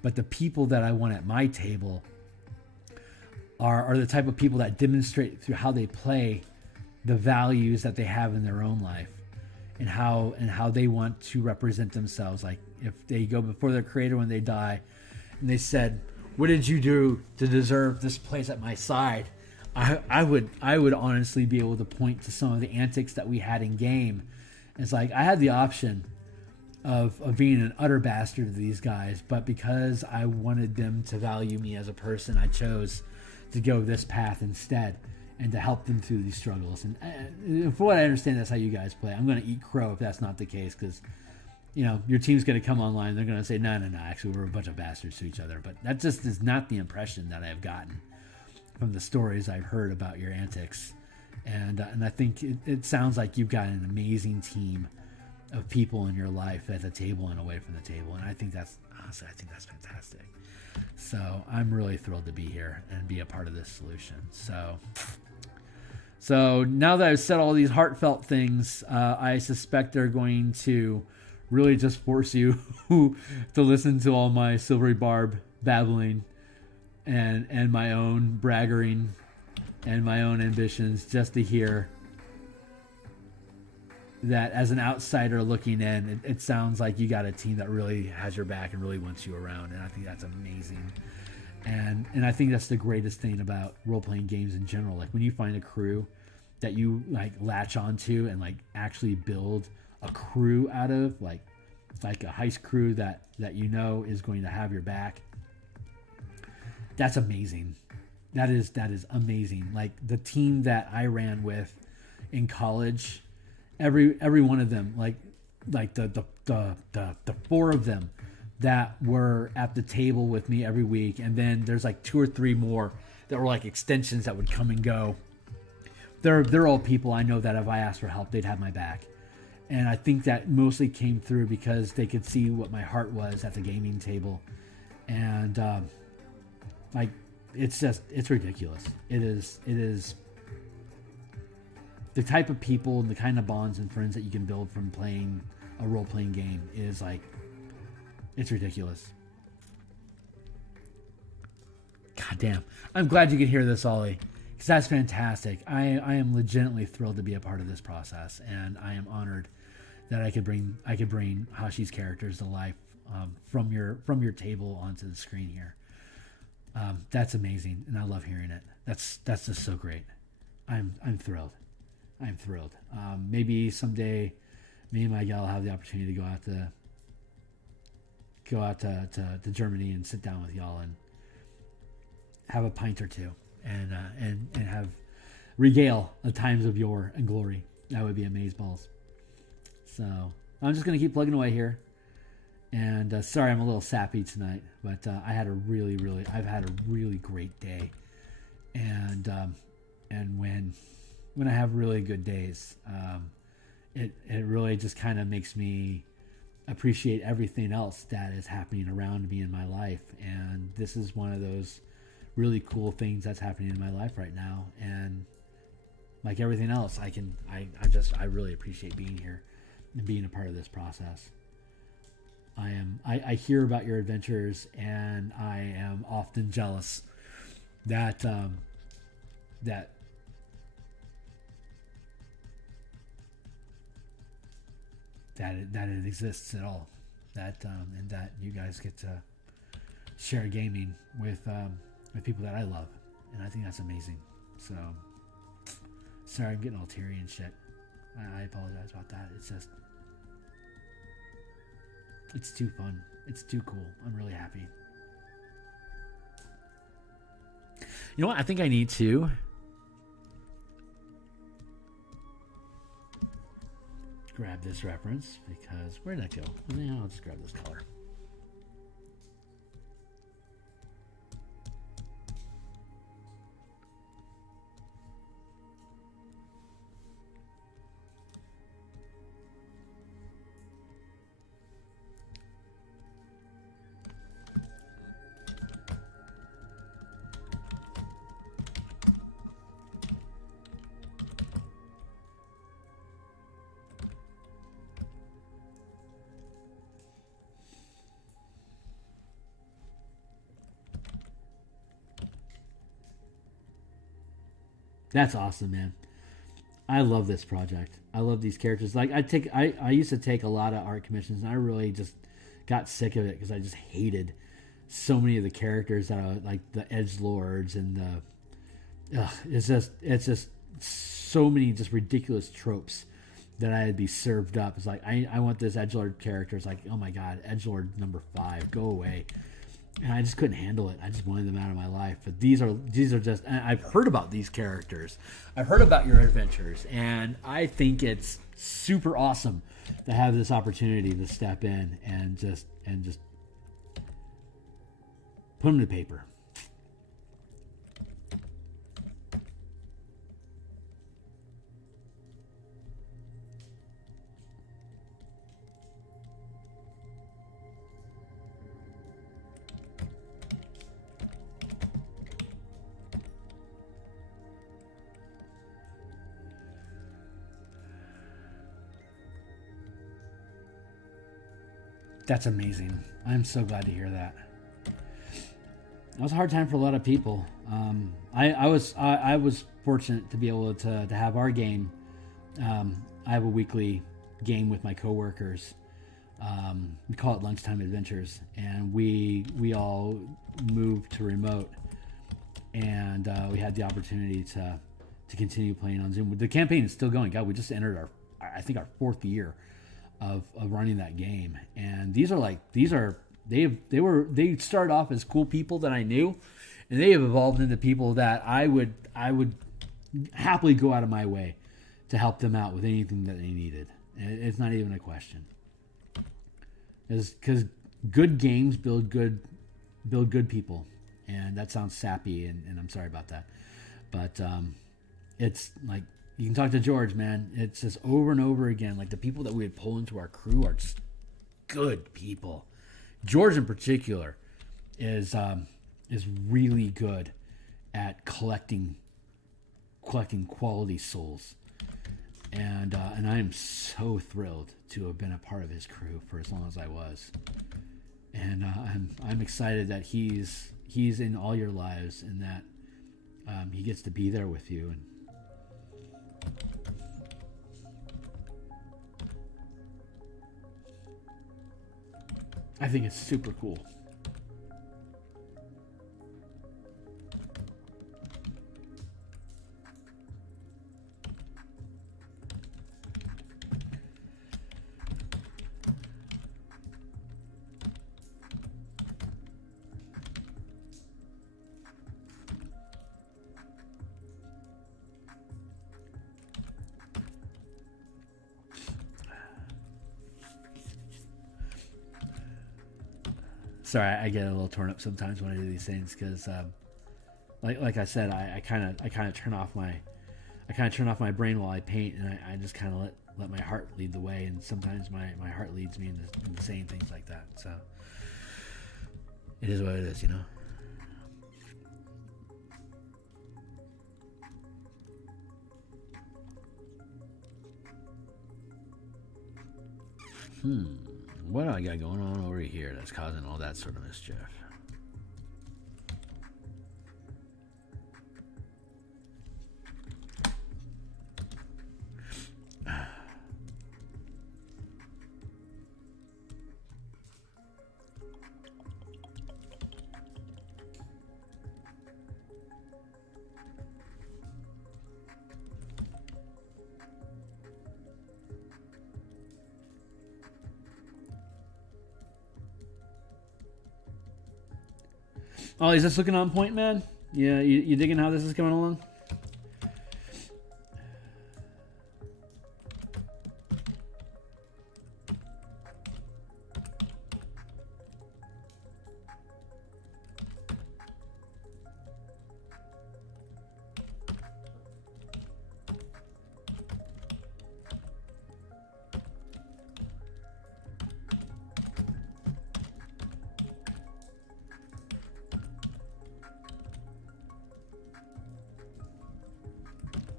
But the people that I want at my table are the type of people that demonstrate through how they play the values that they have in their own life, and how they want to represent themselves. Like if they go before their creator when they die and they said, what did you do to deserve this place at my side? I would honestly be able to point to some of the antics that we had in game. It's like I had the option of being an utter bastard to these guys, but because I wanted them to value me as a person, I chose to go this path instead and to help them through these struggles. And for what I understand, that's how you guys play. I'm going to eat crow if that's not the case, because your team's going to come online and they're going to say, no, actually we're a bunch of bastards to each other. But that just is not the impression that I've gotten from the stories I've heard about your antics. And I think it sounds like you've got an amazing team of people in your life at the table and away from the table. And I think that's fantastic. So I'm really thrilled to be here and be a part of this solution. So now that I've said all these heartfelt things, I suspect they're going to really just force you to listen to all my silvery barb babbling and my own bragging and my own ambitions, just to hear that as an outsider looking in, it sounds like you got a team that really has your back and really wants you around, and I think that's amazing. And I think that's the greatest thing about role-playing games in general. Like when you find a crew that you like latch onto and like actually build a crew out of, like a heist crew that is going to have your back. That's amazing. That is amazing. Like the team that I ran with in college, every one of them, like the four of them that were at the table with me every week, and then there's like 2 or 3 more that were like extensions that would come and go. They're all people I know that if I asked for help, they'd have my back. And I think that mostly came through because they could see what my heart was at the gaming table. And it's ridiculous. It is the type of people and the kind of bonds and friends that you can build from playing a role-playing game is like, it's ridiculous. God damn. I'm glad you could hear this, Ollie, because that's fantastic. I am legitimately thrilled to be a part of this process, and I am honored that I could bring Haschi's characters to life from your table onto the screen here. That's amazing, and I love hearing it. That's just so great. I'm thrilled. I'm thrilled. Maybe someday, me and my gal will have the opportunity to go out to Germany and sit down with y'all and have a pint or two and have regale the times of yore and glory. That would be amazeballs. So I'm just gonna keep plugging away here. And sorry, I'm a little sappy tonight, but I've had a really great day. And when I have really good days, it really just kind of makes me appreciate everything else that is happening around me in my life. And this is one of those really cool things that's happening in my life right now. And like everything else, I really appreciate being here and being a part of this process. I hear about your adventures, and I am often jealous that that it exists at all, and that you guys get to share gaming with people that I love, and I think that's amazing. So sorry, I'm getting all teary and shit. I apologize about that. It's too fun. It's too cool. I'm really happy. You know what? I think I need to grab this reference because where did that go? Yeah, I'll just grab this color. That's awesome, man. I love this project. I love these characters. Like I used to take a lot of art commissions, and I really just got sick of it because I just hated so many of the characters that are like the edgelords and it's just so many just ridiculous tropes that I'd be served up. It's like I want this edgelord character. It's like, oh my god, edgelord number 5, go away. And I just couldn't handle it. I just wanted them out of my life. But these are just. And I've heard about these characters. I've heard about your adventures, and I think it's super awesome to have this opportunity to step in and just put them to paper. That's amazing. I'm so glad to hear that. That was a hard time for a lot of people. I was fortunate to be able to have our game. I have a weekly game with my coworkers. We call it Lunchtime Adventures, and we all moved to remote, and we had the opportunity to continue playing on Zoom. The campaign is still going. God, we just entered our 4th year of running that game, and they started off as cool people that I knew, and they have evolved into people that I would happily go out of my way to help them out with anything that they needed. And it's not even a question. Because good games build good people, and that sounds sappy, and I'm sorry about that, but it's like, you can talk to George, man. It's just over and over again. Like, the people that we would pull into our crew are just good people. George in particular is really good at collecting quality souls, and I am so thrilled to have been a part of his crew for as long as I was, and I'm excited that he's he's in all your lives, and that he gets to be there with you. And I think it's super cool. Sorry, I get a little torn up sometimes when I do these things because, like I said, I kind of turn off my brain while I paint, and I just kind of let my heart lead the way, and sometimes my heart leads me into saying things like that. So it is what it is, you know. What do I got going on over here that's causing all that sort of mischief? Oh, is this looking on point, man? Yeah, you digging how this is coming along?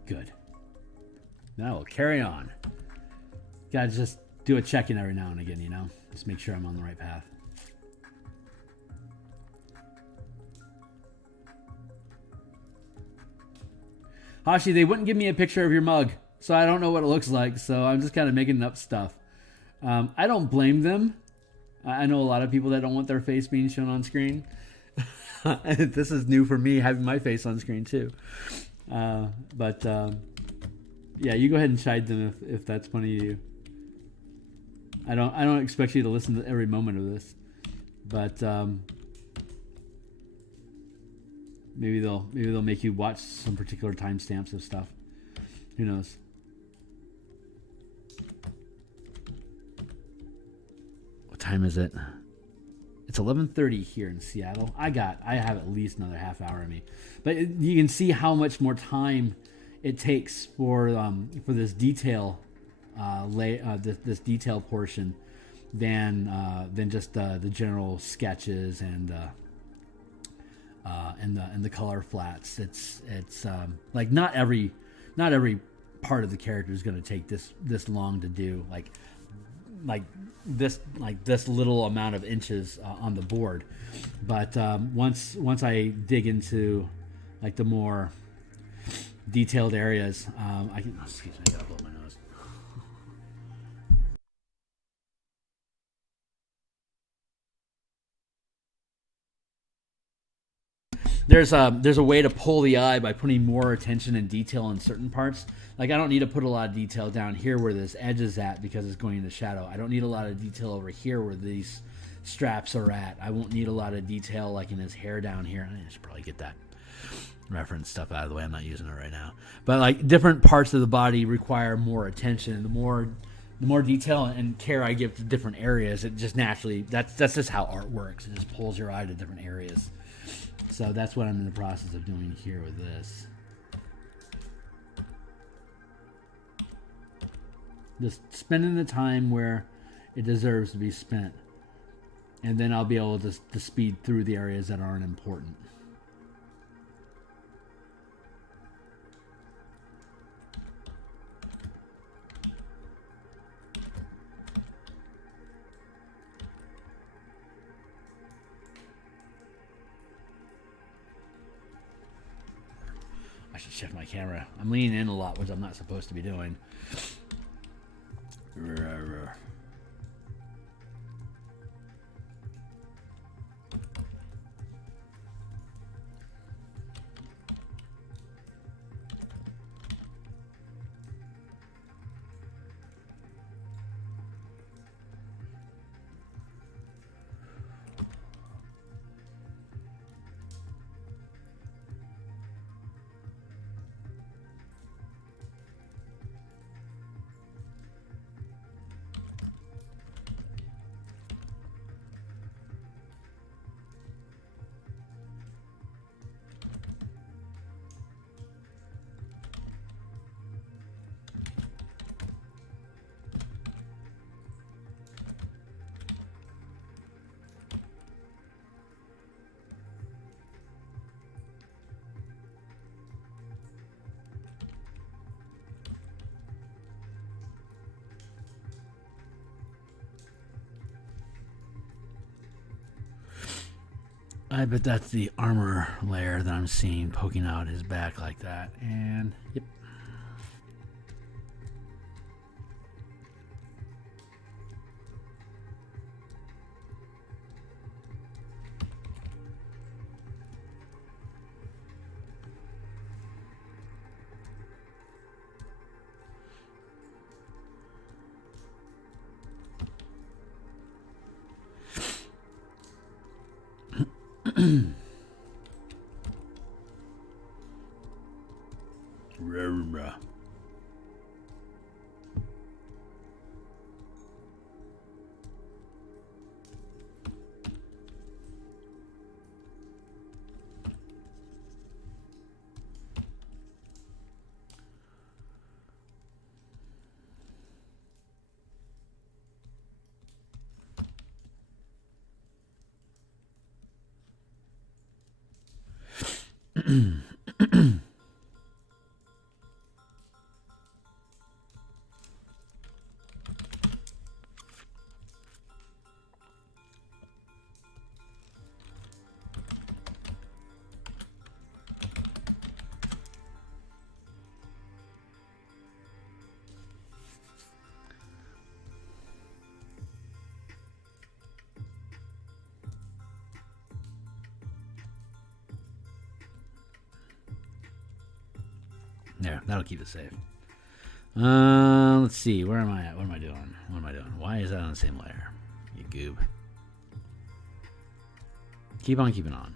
Good. Now we'll carry on. Gotta just do a check-in every now and again, you know? Just make sure I'm on the right path. Haschi, they wouldn't give me a picture of your mug, so I don't know what it looks like, so I'm just kind of making up stuff. I don't blame them. I know a lot of people that don't want their face being shown on screen. This is new for me, having my face on screen too. But yeah, you go ahead and chide them if that's funny to you. I don't expect you to listen to every moment of this, but maybe they'll make you watch some particular timestamps of stuff. Who knows? What time is it? It's 11:30 here in Seattle. I have at least another half hour in me, but you can see how much more time it takes for this detail this detail portion than just the general sketches and the color flats. It's like not every part of the character is going to take this long to do. Like this little amount of inches on the board, but once I dig into like the more detailed areas, I can. Excuse me, I gotta blow my nose. There's a way to pull the eye by putting more attention and detail on certain parts. Like I don't need to put a lot of detail down here where this edge is at because it's going into shadow. I don't need a lot of detail over here where these straps are at. I won't need a lot of detail like in his hair down here. I should probably get that reference stuff out of the way. I'm not using it right now. But like different parts of the body require more attention. The more detail and care I give to different areas, it just naturally that's just how art works. It just pulls your eye to different areas. So that's what I'm in the process of doing here with this. Just spending the time where it deserves to be spent. And then I'll be able to speed through the areas that aren't important. I should shift my camera. I'm leaning in a lot, which I'm not supposed to be doing. I bet that's the armor layer that I'm seeing poking out his back like that. And, yep. There, that'll keep it safe. Let's see. Where am I at? What am I doing? What am I doing? Why is that on the same layer? You goob. Keep on keeping on.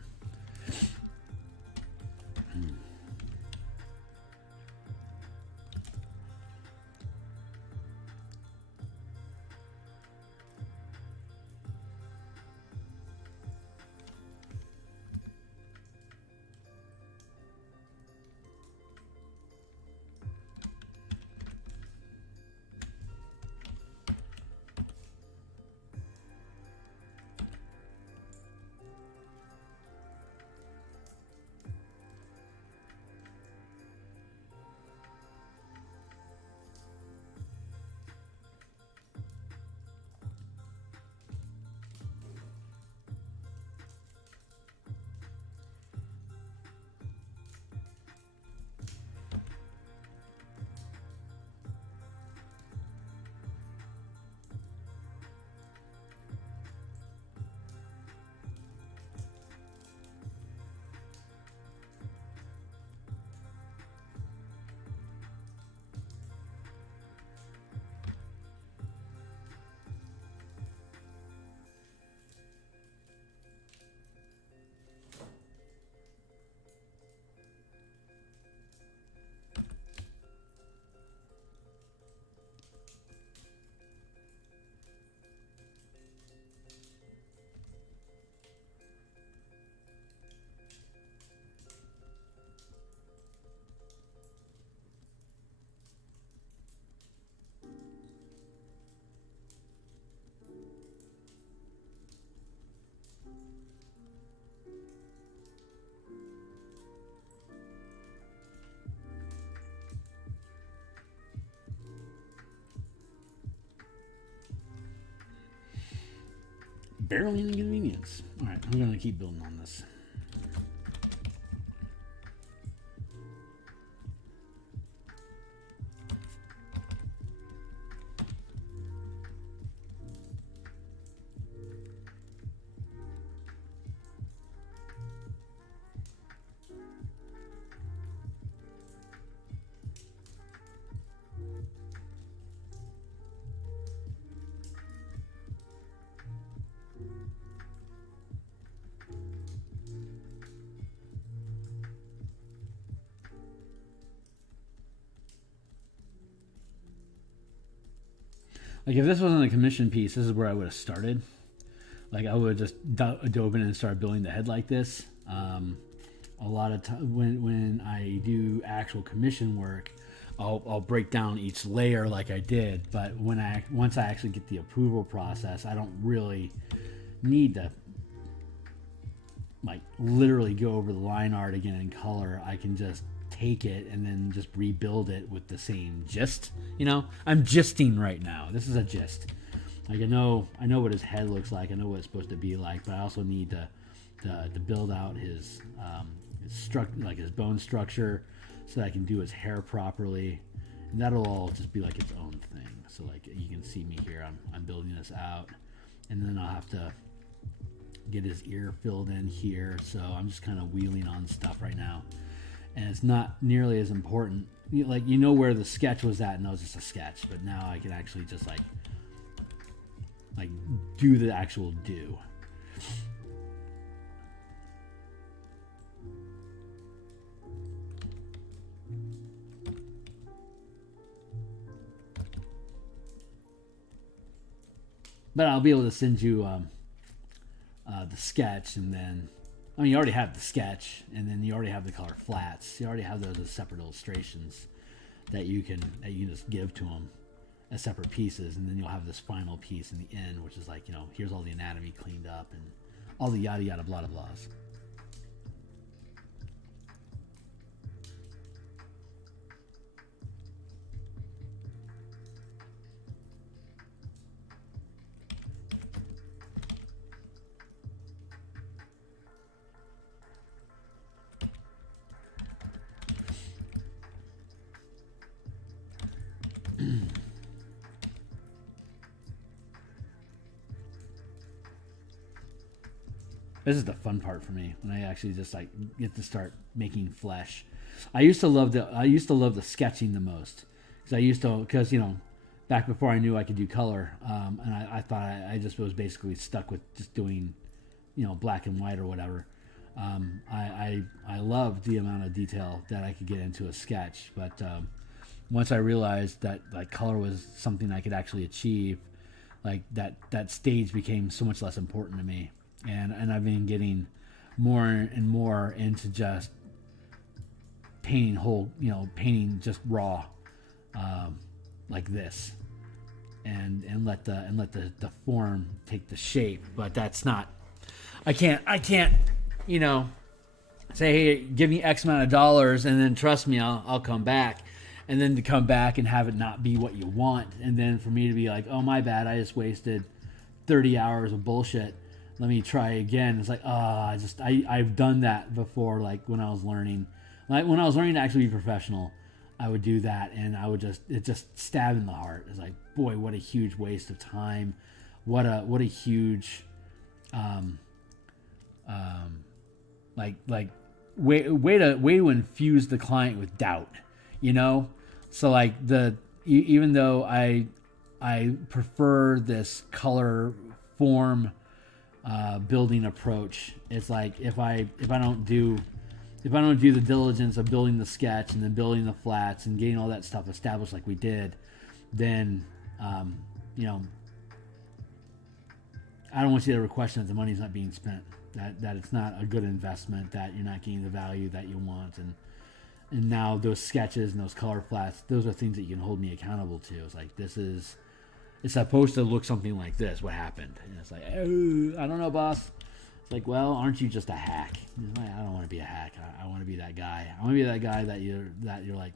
Barely an inconvenience. All right, I'm going to keep building on this. Like if this wasn't a commission piece, this is where I would have started. Like I would have just dove in and started building the head like this. A lot of time when I do actual commission work, I'll break down each layer like I did. But once I actually get the approval process, I don't really need to like literally go over the line art again in color. I can just take it and then just rebuild it with the same gist. You know, I'm gisting right now. This is a gist. Like I know what his head looks like. I know what it's supposed to be like, but I also need to build out his his bone structure so that I can do his hair properly, and that'll all just be like its own thing. So like you can see me here, I'm building this out, and then I'll have to get his ear filled in here. So I'm just kind of wheeling on stuff right now, and it's not nearly as important. Like you know where the sketch was at, and that was just a sketch, but now I can actually just like do the actual do. But I'll be able to send you the sketch, and then you already have the sketch, and then you already have the color flats. You already have those as separate illustrations that you can just give to them as separate pieces, and then you'll have this final piece in the end, which is like, here's all the anatomy cleaned up and all the yada yada blah blah blahs. This is the fun part for me, when I actually just like get to start making flesh. I used to love the sketching the most, because back before I knew I could do color, and I thought I just was basically stuck with just doing black and white or whatever. I loved the amount of detail that I could get into a sketch, but once I realized that like color was something I could actually achieve, like that stage became so much less important to me. And I've been getting more and more into just painting just raw, like this, and let the form take the shape. But that's not. I can't say, hey, give me X amount of dollars, and then trust me, I'll come back, and then to come back and have it not be what you want, and then for me to be like, oh my bad, I just wasted 30 hours of bullshit. Let me try again. It's like, I've done that before. Like when I was learning to actually be professional, I would do that, and it just stabbed in the heart. It's like, boy, what a huge waste of time. What a huge, way to infuse the client with doubt, So like even though I prefer this color form building approach, it's like if I don't do the diligence of building the sketch and then building the flats and getting all that stuff established like we did, then I don't want you to ever question that the money's not being spent, that it's not a good investment, that you're not getting the value that you want, and now those sketches and those color flats, those are things that you can hold me accountable to. It's like, it's supposed to look something like this. What happened? And it's like, oh, I don't know, boss. It's like, well, aren't you just a hack? I don't want to be a hack. I want to be that guy. I want to be that guy that you're like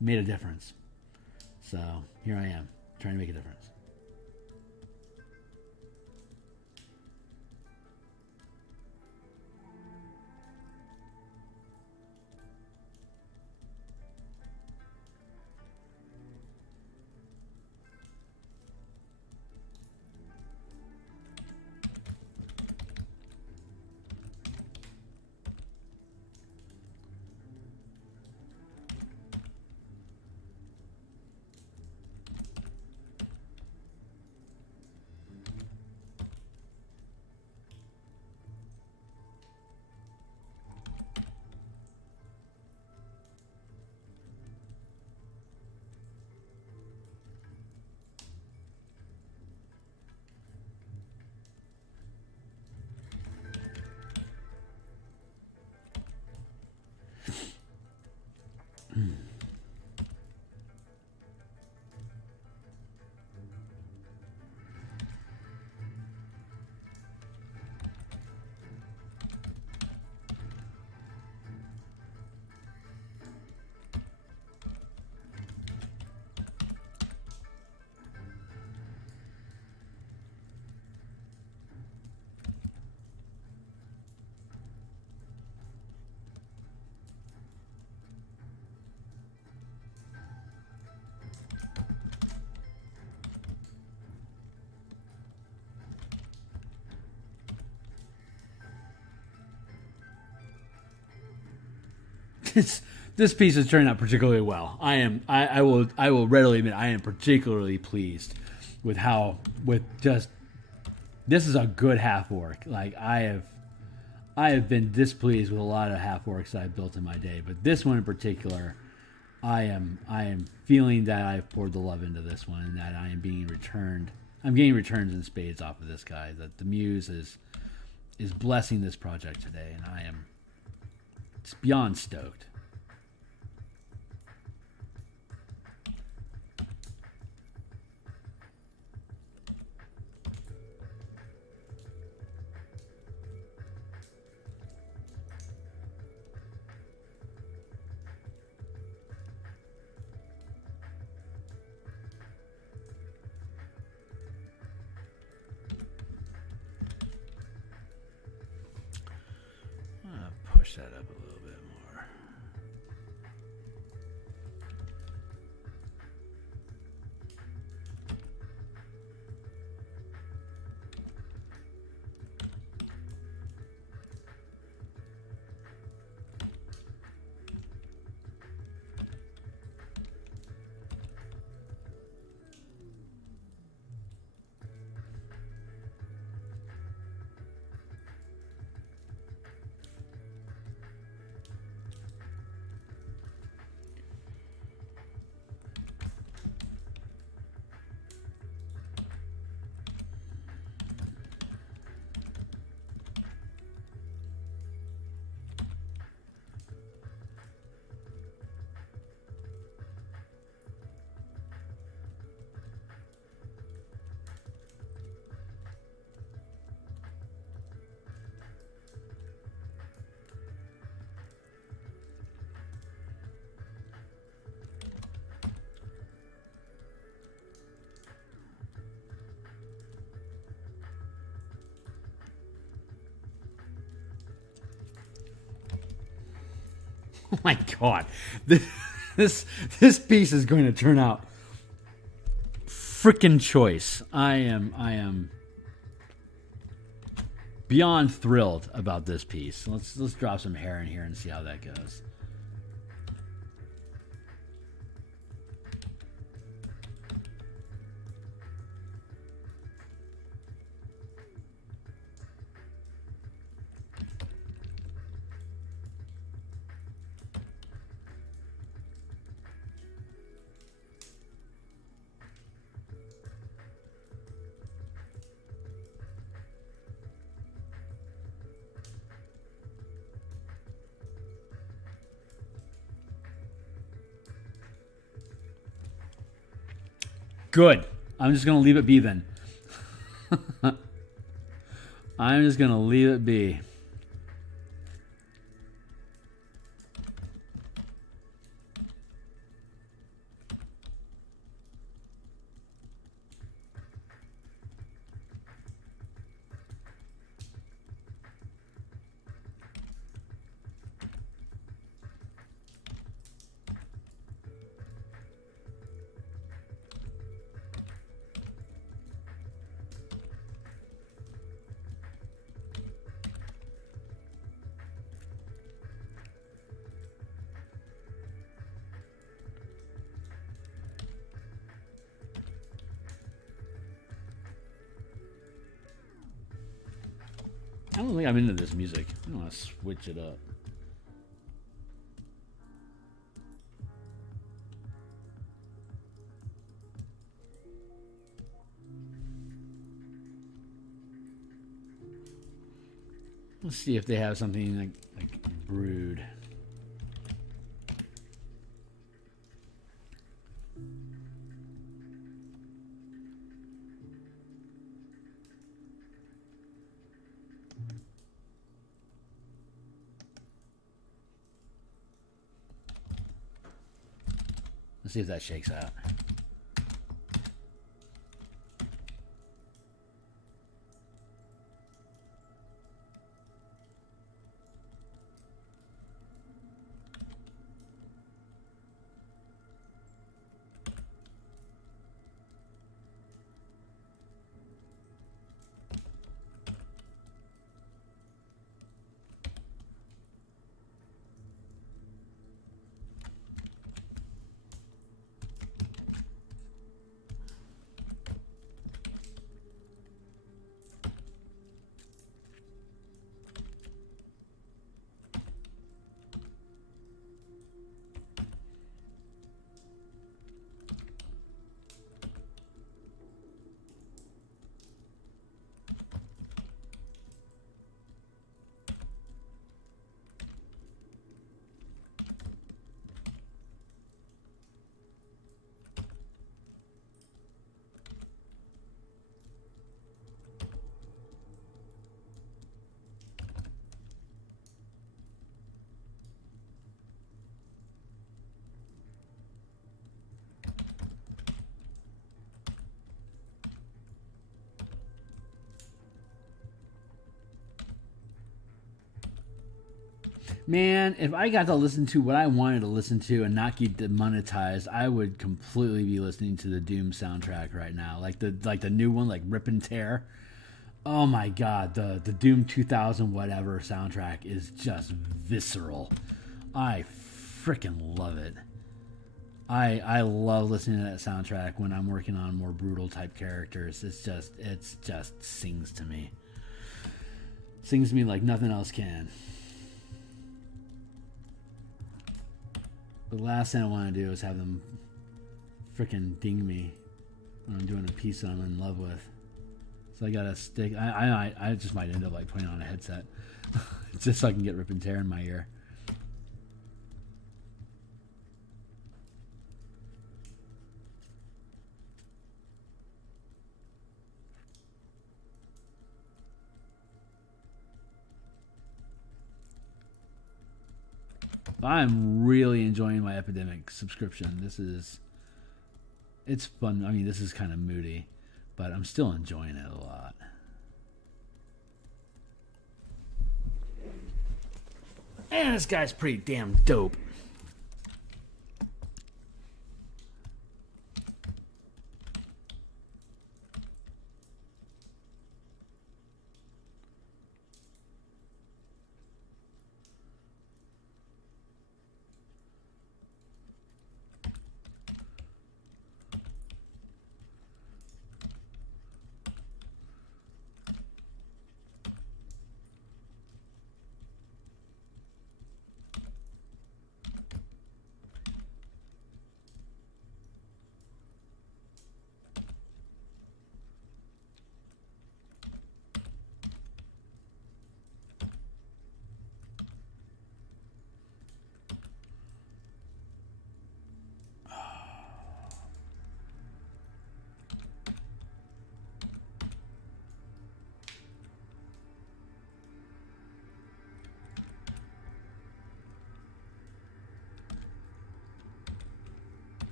made a difference. So here I am, trying to make a difference. this piece has turned out particularly well. I will readily admit I am particularly pleased with this is a good half orc. Like I have been displeased with a lot of half orcs that I've built in my day, but this one in particular, I am feeling that I've poured the love into this one and that I am being returned. I'm getting returns in spades off of this guy. That the muse is blessing this project today, and I am beyond stoked. Push that up a little bit more. Oh my god, this piece is going to turn out freaking choice. I am beyond thrilled about this piece. Let's drop some hair in here and see how that goes. Good. I'm just going to leave it be then. I'm just going to leave it be. I don't think I'm into this music. I want to switch it up. Let's see if they have something like Brood. Let's see if that shakes out. Man, if I got to listen to what I wanted to listen to and not get demonetized, I would completely be listening to the Doom soundtrack right now. Like the new one, like Rip and Tear. Oh my god, the Doom 2000 whatever soundtrack is just visceral. I freaking love it. I love listening to that soundtrack when I'm working on more brutal type characters. It's just sings to me. Sings to me like nothing else can. The last thing I want to do is have them freaking ding me when I'm doing a piece that I'm in love with. So I gotta stick. I just might end up like putting on a headset just so I can get Rip and Tear in my ear. I'm really enjoying my Epidemic subscription. It's fun. I mean, this is kind of moody, but I'm still enjoying it a lot. And this guy's pretty damn dope.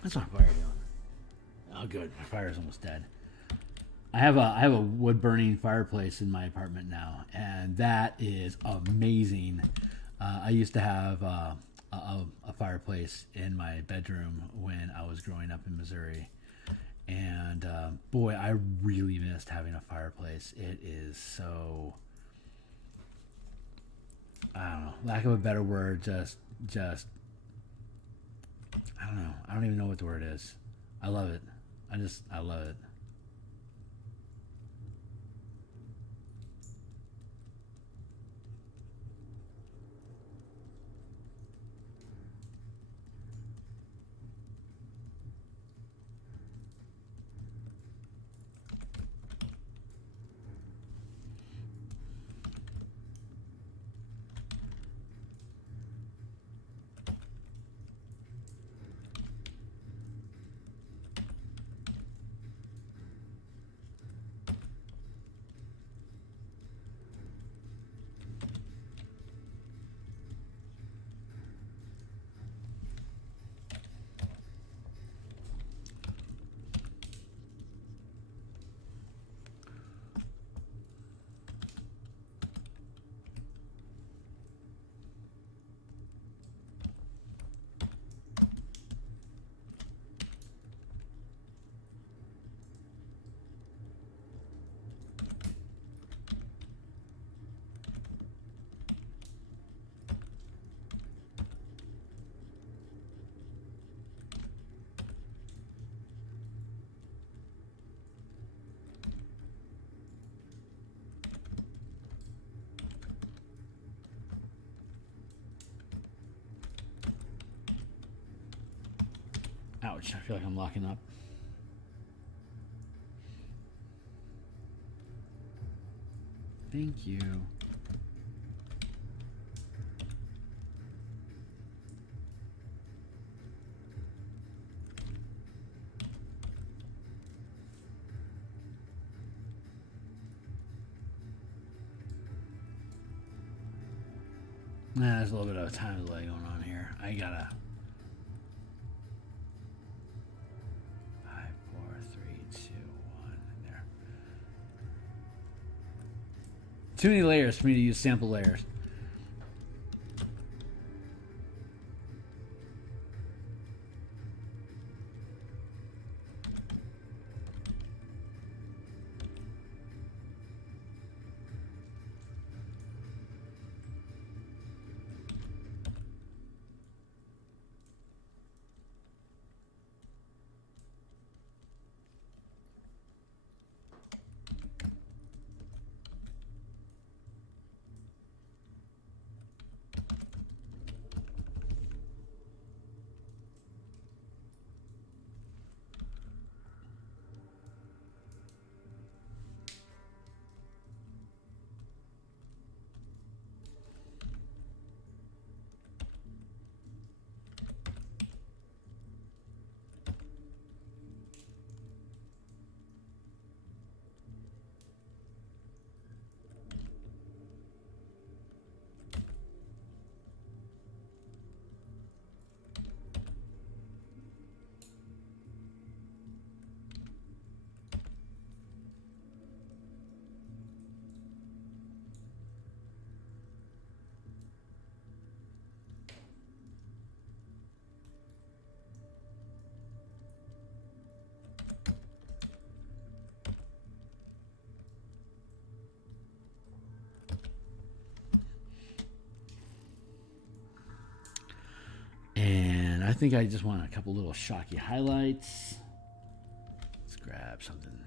That's my fire doing. Oh, good. My fire's almost dead. I have a wood burning fireplace in my apartment now, and that is amazing. I used to have a fireplace in my bedroom when I was growing up in Missouri, and boy, I really missed having a fireplace. It is so, I don't know, lack of a better word, just I don't know. I don't even know what the word is. I love it. I love it. Ouch, I feel like I'm locking up. Thank you. Nah, there's a little bit of a time delay going on here. I gotta. 5, 4, 3, 2, 1. There. Too many layers for me to use sample layers. And I think I just want a couple little shocky highlights. Let's grab something.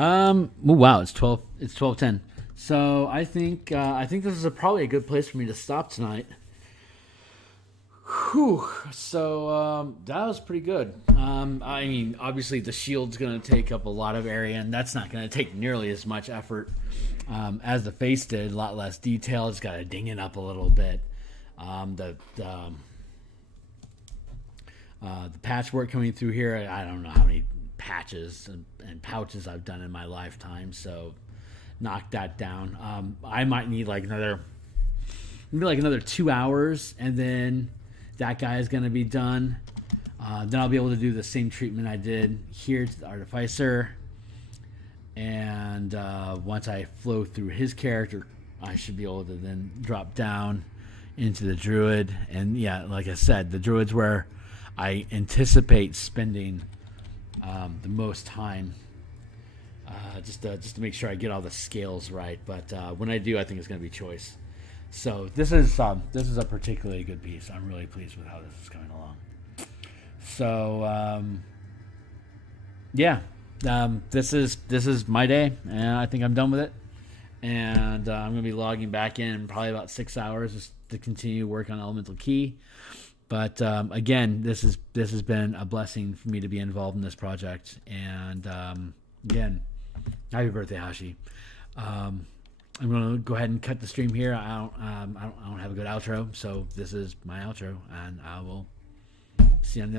Well, wow, it's 12. It's 12:10. So I think this is probably a good place for me to stop tonight. Whew. So that was pretty good. I mean, obviously the shield's going to take up a lot of area, and that's not going to take nearly as much effort as the face did. A lot less detail. It's got to ding it up a little bit. The patchwork coming through here, I don't know how many patches and pouches I've done in my lifetime, so knock that down. I might need maybe another 2 hours, and then that guy is going to be done. Then I'll be able to do the same treatment I did here to the Artificer, and once I flow through his character, I should be able to then drop down into the Druid. And yeah, like I said, the Druid's where I anticipate spending the most time, just to make sure I get all the scales right. But when I do, I think it's going to be choice. So this is a particularly good piece. I'm really pleased with how this is coming along. So this is my day, and I think I'm done with it. And I'm going to be logging back in probably about 6 hours just to continue work on Elemental Key. But again, this has been a blessing for me to be involved in this project. And again, happy birthday, Haschi. I'm going to go ahead and cut the stream here. I don't have a good outro, so this is my outro, and I will see you on the other